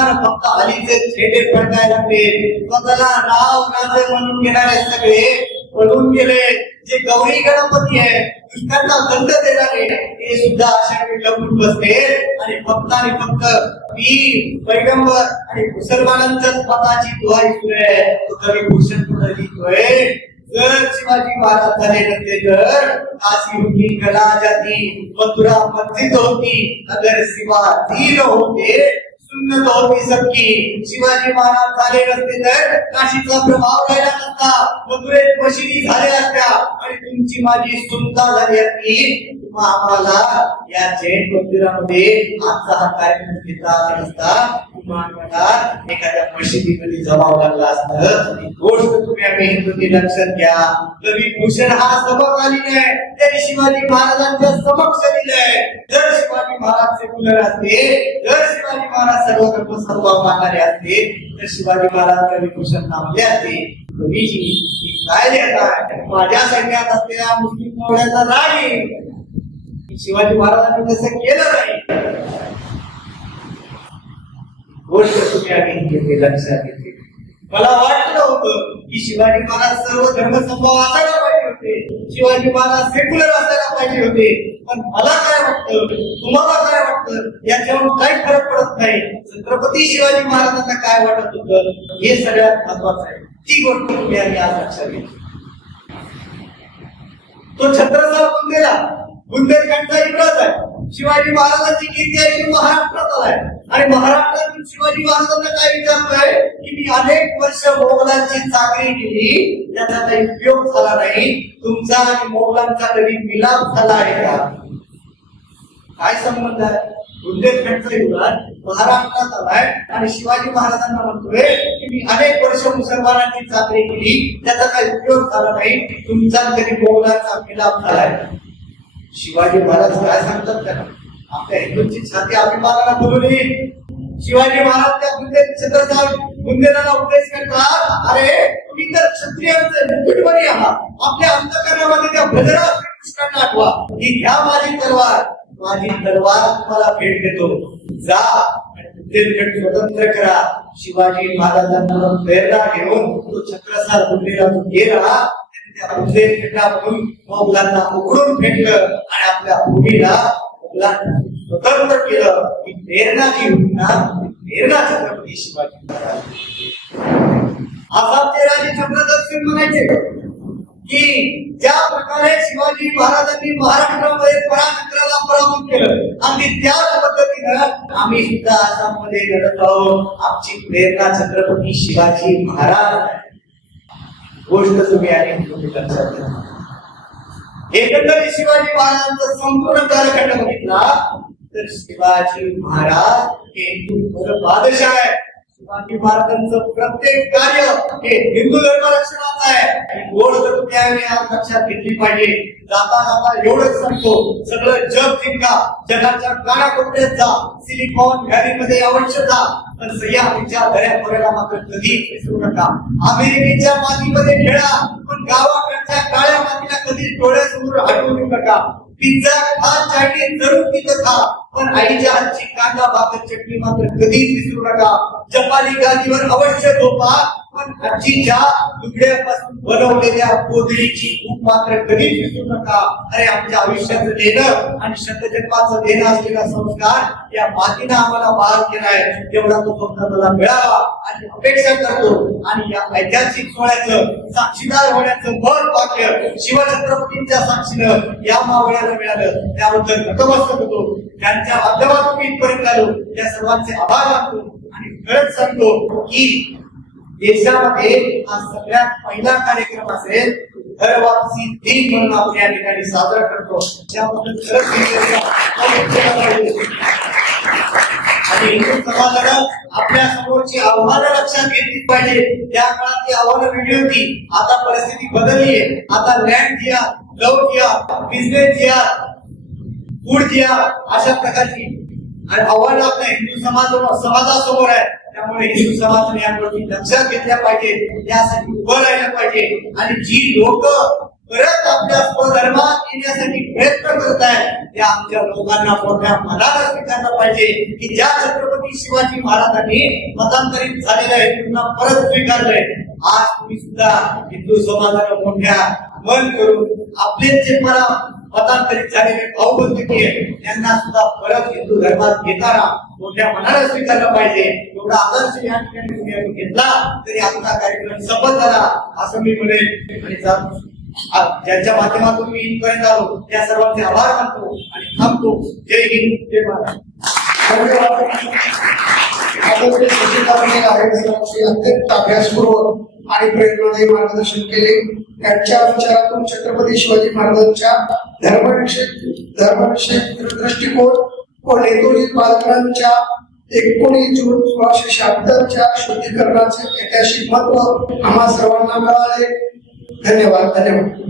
हल्लीचे छेडे पडकायला लागले. स्वतःला राव राजे म्हणून घेणारे सगळे पळून गेले. जे गौरी गणपती आहे, दुष्टांना दंड देणारे, ते सुद्धा अशा वेळी लपून बसले आणि फक्त पीर पैगंबर आणि मुसलमानांच्या स्वतःची दुहाई सुरू आहे. तो कवी भूषण पुढे लिहितोय, जर शिवाजी महाराज झाले नसते तर काशी होती, गला जाती, मथुरा मस्जिद होती, अगर शिवाजी न होते सुन्नत होती सबकी. शिवाजी महाराज झाले नसते तर काशीचा प्रभाव राहिला नसता, मथुरेत मशिदी झाल्या असत्या आणि तुमची माझी सुनता झाली असती. आम्हाला या जैन मंदिरामध्ये आजचा हा कार्यक्रम घेतला नसता. मला एखाद्या मशिदीमध्ये जमावं लागला असतं. ही गोष्ट तुम्ही आम्ही हिंदूंनी लक्षात घ्या. कवी भूषण हा समकालीन आहे, त्यांनी शिवाजी महाराजांच्या समक्ष लिहिलंय. जर शिवाजी महाराज सेक्युलर असते, जर शिवाजी महाराज सर्व धर्म समभाव मानणारे असते, तर शिवाजी महाराज कवी भूषण नामले असते. कवीजी काय लिहितात, माझ्या सैन्यात असलेल्या मुस्लिम मौल्याचा राग आहे. शिवाजी महाराजांनी तसं केलं नाही. गोष्ट तुम्ही आम्ही लक्षात घेतली. मला वाटलं होतं की शिवाजी महाराज सर्व धर्म समभाव असायला पाहिजे होते, शिवाजी महाराज सेक्युलर असायला पाहिजे होते. पण मला काय वाटतं, तुम्हाला काय वाटतं, याच्यावर काही फरक पडत नाही. छत्रपती शिवाजी महाराजांना काय वाटत होतं हे सगळ्यात महत्वाचं आहे. ती गोष्ट तुम्ही आम्ही आज लक्षात घेतली. तो छत्रसाल बुंदेलखंडचा इतिहास आहे. शिवाजी महाराजांची कीर्ती आहे ती महाराष्ट्रात आहे. आणि महाराष्ट्रातून शिवाजी महाराजांना काय विचारतोय की मी अनेक वर्ष मोगलांची चाकरी केली, त्याचा काही उपयोग झाला नाही. तुमचा आणि मोगलांचा कधी मिलाप झाला आहे का? काय संबंध आहे? बुंदेलखंडचा युवराज महाराष्ट्रात आलाय आणि शिवाजी महाराजांना म्हणतोय की मी अनेक वर्ष मुसलमानांची चाकरी केली, त्याचा काही उपयोग झाला नाही. तुमचा कधी मोगलांचा मिलाप झालाय. शिवाजी महाराज काय सांगतात त्याला? आपल्या हिंदूंची छाती अभिमानाला बोलून शिवाजी महाराज त्या छत्रसाल बुंदेलाला उपदेश करतात, अरे तुम्ही तर क्षत्रियांचे मुकुटमणी आहात. आपल्या अंतःकरणामध्ये त्या भद्रा कृष्णांना आठवा. ही घ्या माझी तलवार तुम्हाला भेट देतो. जा आणि बुंदेलखंड स्वतंत्र करा. शिवाजी महाराजांना प्रेरणा घेऊन तो छत्रसाल बुंदेला तो गेला. त्या बुंदेलखंडामधून मोगलांना उघडून फेकलं आणि आपल्या भूमीला मोगलांना स्वतंत्र केलं. ही प्रेरणा जी होती ना, प्रेरणा छत्रपती शिवाजी महाराज. आसामचे राजे चंद्रदत्त सिंग म्हणायचे की ज्या प्रकारे शिवाजी महाराजांनी महाराष्ट्रामध्ये पराचक्राला पराभूत केलं, अगदी त्याच पद्धतीनं आम्ही सुद्धा आसाममध्ये लढत आहोत. आमची प्रेरणा छत्रपती शिवाजी महाराज. गोष्ट तुम्ही आणि लक्षात घ्या. एकंदरीत शिवाजी महाराजांचा संपूर्ण कालखंड बघितला तर शिवाजी महाराज हे हिंदू बादशाह आहे. शिवाजी महाराजांचं प्रत्येक कार्य हे हिंदू धर्म रक्षणाचं आहे. ही गोष्ट तुम्ही आम्ही आज लक्षात घेतली पाहिजे. जाता जाता एवढंच सांगतो, सगळं जग जिंका, जगाच्या कानाकोपऱ्यात जा, सिलिकॉन व्हॅलीमध्ये अवश्य जा, पण सह्याद्रीच्या दऱ्याखोऱ्याला मात्र कधीच विसरू नका. अमेरिकेच्या मातीमध्ये खेळा, पण गावाकडच्या काळ्या मातीला कधीच डोळ्यासमोर हटवू देऊ नका. पिझ्झा खा, चायनीज जरूर तिथं खा, पण आईच्या हातची कांदा भाकर चटणी मात्र कधीच विसरू नका. जपानी गादीवर अवश्य झोपा, पण आजीच्या तुकड्यापासून बनवलेल्या कोदळीची भूक मात्र कधीच विसरू नका. अरे आमच्या आयुष्याचं देणं आणि शतजन्माचं देणं असलेला संस्कार या मातीनं आम्हाला बहाल केलाय. तेवढा तो फक्त मला मिळावा आणि अपेक्षा करतो. आणि या ऐतिहासिक सोहळ्याचं साक्षीदार होण्याचं मन वाक्य शिवछत्रपतींच्या साक्षीनं या मावळ्याला मिळालं, त्याबद्दल नतमस्तक होतो. त्यांच्या माध्यमातून मी इथपर्यंत आलो, त्या सर्वांचे आभार मानतो आणि खरंच सांगतो की देशामध्ये हा सगळ्यात पहिला कार्यक्रम असेल घरवापसी दिन म्हणून आपण या ठिकाणी साजरा करतो. त्याबद्दल खरंच आणि हिंदू समाजानं आपल्या समोरची आव्हानं लक्षात घेतली पाहिजे. त्या काळात ती आव्हानं वेगळी होती. आता परिस्थिती बदलली आहे. आता लँड जिया, लव जिया, बिझनेस जिया, फूड जिया, अशा प्रकारची आणि आव्हानं आपल्या हिंदू समाजासमोर आहे. त्यामुळे हिंदू समाजाने या गोष्टी लक्षात घेतल्या पाहिजे, यासाठी उभं राहिलं पाहिजे. आणि जी लोक परत आपल्या स्वधर्मात येण्यासाठी प्रयत्न करत आहेत त्या आमच्या लोकांना मोठ्या मनाला स्वीकारलं पाहिजे की ज्या छत्रपती शिवाजी महाराजांनी मतांतरित झालेल्या हिंदूंना परत स्वीकारलंय. आज तुम्ही सुद्धा हिंदू समाजाला मोठ्या मन करून आपले जे मतांतरित झालेले भाऊ बंधुकी आहे त्यांना सुद्धा परत हिंदू धर्मात घेताना मोठ्या मनाला स्वीकारलं पाहिजे. एवढा आदर्श या ठिकाणी तुम्ही घेतला तरी आमचा कार्यक्रम सफल झाला असं मी म्हणेन. आणि ज्यांच्या माध्यमातून मी इथपर्यंत आलो त्या सर्वांचे आभार मानतो आणि थांबतो. जय हिंद, जय महाराज. अत्यंत अभ्यासपूर्वक आणि प्रेरणादायी मार्गदर्शन केले. त्यांच्या विचारातून छत्रपती शिवाजी महाराजांच्या धर्मविषयक दृष्टिकोन व नेतोजी बालकांच्या 19 जून 1676च्या शुद्धीकरणाचे ऐतिहासिक महत्व आम्हा सर्वांना कळाले. धन्यवाद.